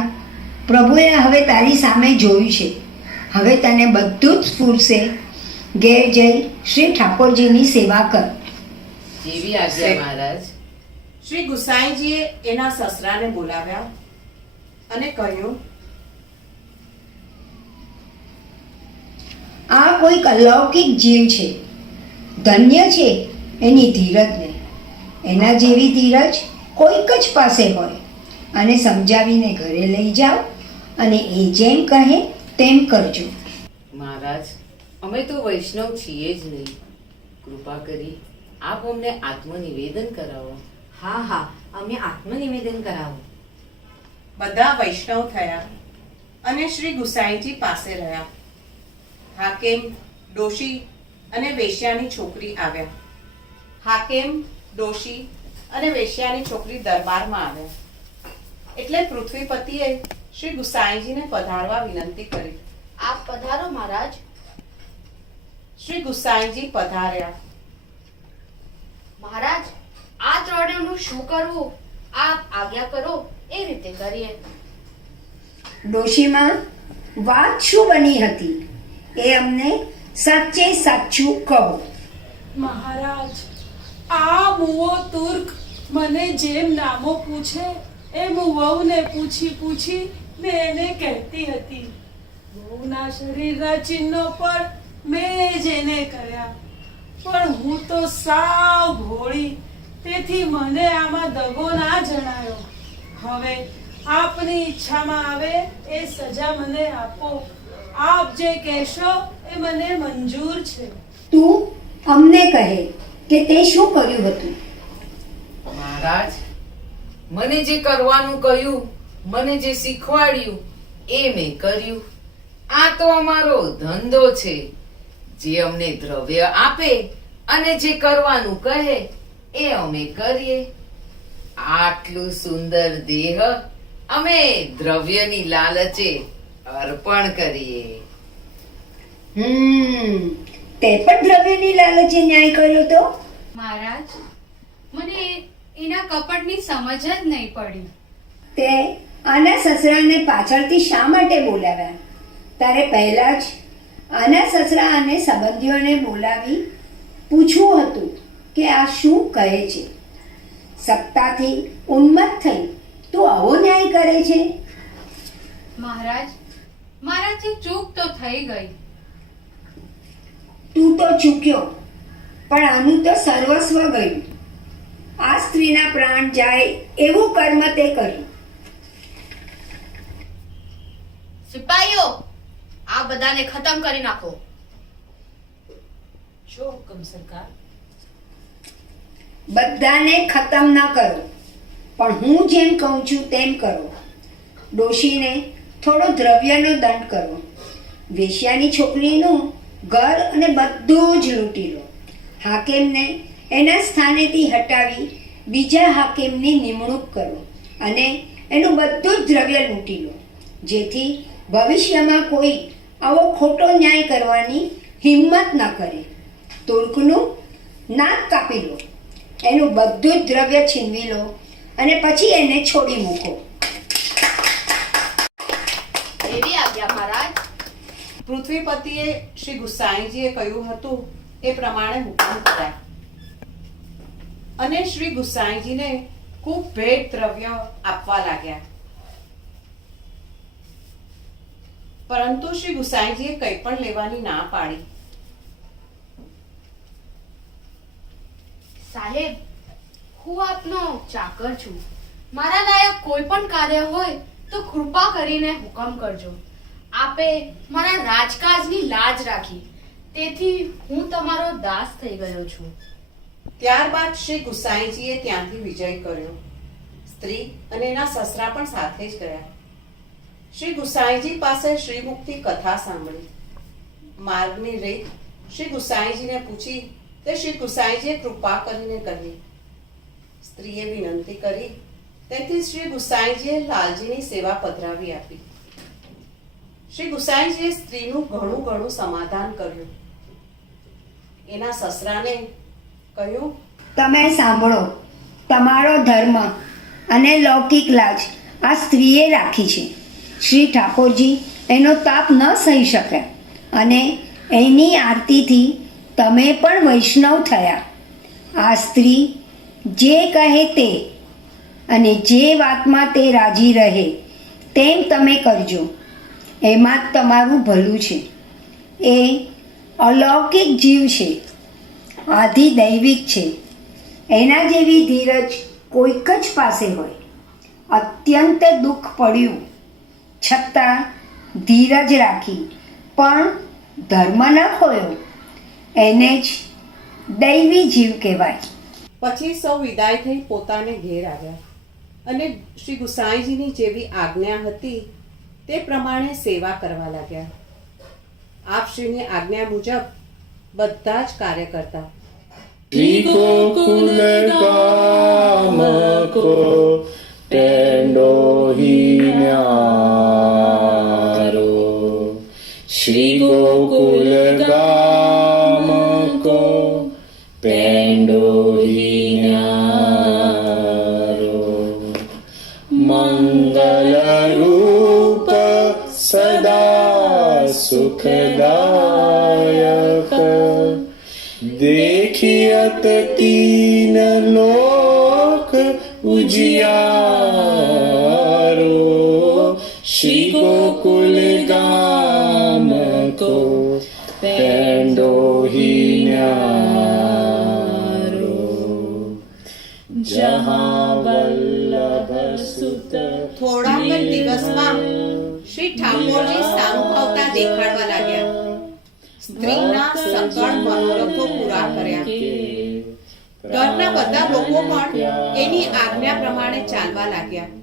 પ્રભુએ હવે તારી સામે જોયું છે. હવે તને બધું જ સ્ફૂરશે. ઘેર જઈ શ્રી ઠાકોરજીની સેવા કર. જેવી આજ્ઞા મહારાજ. શ્રી ગુસાઈજીએ એના સસરાને બોલાવ્યા અને કહ્યું, આ કોઈક અલૌકિક જીવ છે. ધન્ય છે એની ધીરજને. એના જેવી ધીરજ કોઈક જ પાસે હોય. અને સમજાવીને ઘરે લઈ જાઓ અને એ જેમ કહે તેમ કરજો. મહારાજ, અમે તો વૈષ્ણવ છીએ જ નહીં. કૃપા કરી આપ અમને આત્મનિવેદન કરાવો. હા હા, અમે આત્મનિવેદન કરાવો. બધા વૈષ્ણવ થયા અને શ્રી ગુસાઈજી પાસે રહ્યા. હાકેમ, ડોશી અને વેશ્યાની છોકરી આવ્યા. હાકેમ, ડોશી અને વેશ્યાની છોકરી દરબારમાં આવ્યા. એટલે પૃથ્વીપતિએ શ્રી ગુસાઈજીને પધારવા વિનંતી કરી. આપ પધારો મહારાજ. શ્રી ગુસાઈજી પધાર્યા. મહારાજ, આ ત્રણેયનું શું કરવું આપ આજ્ઞા કરો એ રીતે કરીએ. ડોશીમાં વાત શું બની હતી એ અમને સાચે સાચું કહો. મહારાજ, આ મુવો તુર્ક મને જેમ નામો પૂછે એમ હું વહુને પૂછી ને એને કહેતી હતી. વહુના શરીરના ચિહ્નો પણ મેં જ એને કર્યા. પણ હું તો સાવ ભોળી, તેથી મને આમાં દગો ના જણાયો. હવે આપની ઈચ્છામાં આવે એ સજા મને આપો. આપ જે કહેશો એ મને મંજૂર છે. તું અમને કહે કે તે શું કર્યું હતું. મહારાજ, મને જે કરવાનું કહ્યું, મને જે શીખવાડ્યું એ મેં કર્યું. આ તો અમારો ધંધો છે. જે અમને દ્રવ્ય આપે અને જે કરવાનું કહે એ અમે કરીએ. આટલું સુંદર દેહ અમે દ્રવ્યની લાલચે અર્પણ કરીએ. તે પણ દ્રવ્યની લાલચે ન્યાય કર્યો તો. મહારાજ, મને એના કપટની સમજ જ નહીં પડી. તે આના સસરાને પાછળથી શા માટે બોલાવ્યા? તારે પહેલા જ આના સસરા અને સંબંધીઓને બોલાવી પૂછવું હતું કે આ શું કહે છે. સત્તાથી ઉન્મત્ત થઈ તું આવો ન્યાય કરે છે. મહારાજ, મારાથી ચૂક તો થઈ ગઈ. તું તો ચૂક્યો, પણ આનું તો સર્વસ્વ ગયું. આ સ્ત્રીના પ્રાણ જાય એવું કર્મ તે કર્યું. સિપાહીઓ, આ બધાને ખતમ કરી નાખો. જો હુકમ સરકાર. બધાને ખતમ ન કરો, પણ હું જેમ કહું છું તેમ કરો. ડોશીને થોડો દ્રવ્યનો દંડ કરો. વેશ્યાની છોકરીનું ઘર અને બધું જ લૂંટી લો. હાકેમને એના સ્થાનેથી હટાવી બીજા હાકેમની નિમણૂક કરો અને એનું બધું જ દ્રવ્ય લૂંટી લો, જેથી ભવિષ્યમાં કોઈ આવો ખોટો ન્યાય કરવાની હિંમત ન કરે. તુર્કનું નાક કાપી લો, એનું બધું જ દ્રવ્ય છીનવી લો અને પછી એને છોડી મૂકો. એવી આજ્ઞા મહારાજ. પૃથ્વીપતિએ શ્રી ગુસાઈજીએ કહ્યું હતું એ પ્રમાણે હુકમ કર્યા અને શ્રી ગુસાઈજીને ખૂબ ભેટ દ્રવ્ય આપવા લાગ્યા. પરંતુ શ્રી ગુસાઈજીએ કંઈ પણ લેવાની ના પાડી. સાહેબ, હું આપનો ચાકર છું. મારા લાયક કોઈ પણ કાર્ય હોય તો કૃપા કરીને હુકમ કરજો. આપે મારા રાજકાજની લાજ રાખી, તેથી હું તમારો દાસ થઈ ગયો છું. ત્યારબાદ શ્રી ગુસાઈજીએ ત્યાંથી વિજય કર્યો. સ્ત્રી અને એના સસરા પણ સાથે જ ગયા. શ્રી ગુસાઈજી પાસે શ્રીમુખની કથા સાંભળી. માર્ગની રીત શ્રી ગુસાઈજીને પૂછી તે શ્રી ગુસાઈજીએ કૃપા કરીને કહી. સ્ત્રીએ વિનંતી કરી તેથી શ્રી ગુસાઈજીએ લાલજીની સેવા પધરાવી આપી. શ્રી ગુસાઈજીએ સ્ત્રીનું ઘણું ઘણું સમાધાન કર્યું. એના સસરાને કહ્યું, તમે સાંભળો, તમારો ધર્મ અને લૌકિક લાજ આ સ્ત્રીએ રાખી છે. શ્રી ઠાકોરજી એનો તાપ ન સહી શક્યા અને એની આરતીથી તમે પણ વૈષ્ણવ થયા. આ સ્ત્રી જે કહે તે અને જે વાતમાં તે રાજી રહે તેમ તમે કરજો, એમાં જ તમારું ભલું છે. એ અલૌકિક જીવ છે, આધિ દૈવિક છે. એના જેવી ધીરજ કોઈક જ પાસે હોય. અત્યંત દુઃખ પડ્યું છતાં ધીરજ રાખી પણ ધર્મ ન ખોયો, એને જ દૈવી જીવ કહેવાય. પછી સૌ વિદાય થઈ પોતાને ઘેર આવ્યા અને શ્રી ગુસાઈજીની જેવી આજ્ઞા હતી તે પ્રમાણે સેવા કરવા લાગ્યા. આપશ્રીની આજ્ઞા મુજબ બધા જ કાર્ય કરતા. શ્રી ગોકુલ ગામ કો પેંડો હી ન્યારો. શ્રી ગોકુલ ગામ કો પેંડો હી ન્યારો. મંગલ રૂપ સદા સુખદાયક. देखियत तीन लोक उजियारो. श्री गोकुल गाम को पेंडो ही न्यारो. जहाँ वल्लभ सुत થોડા જ દિવસમાં શ્રી ઠાકોરજી સાનુભાવતા દેખાડવા લાગ્યા. સ્ત્રીના સકળ મનોરથો પૂરા કર્યા. ઘરના બધા લોકો પણ એની આજ્ઞા પ્રમાણે ચાલવા લાગ્યા.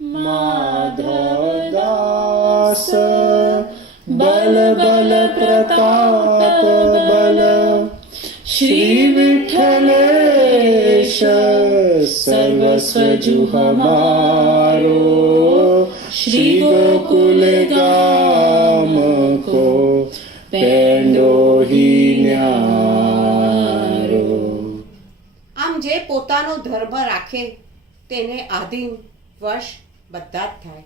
माधव दास बल बल प्रताप बल. श्री विठलेश सर्वस्व जु हमारो. श्री गोकुल गाम को पेंडो ही न्यारो. આમ જે પોતાનો ધર્મ રાખે તેને આધીન વશ બધા જ થાય.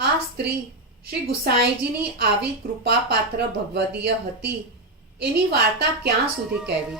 આ સ્ત્રી શ્રી ગુસાઈજીની આવી કૃપાપાત્ર ભગવદીય હતી. એની વાર્તા ક્યાં સુધી કહેવી?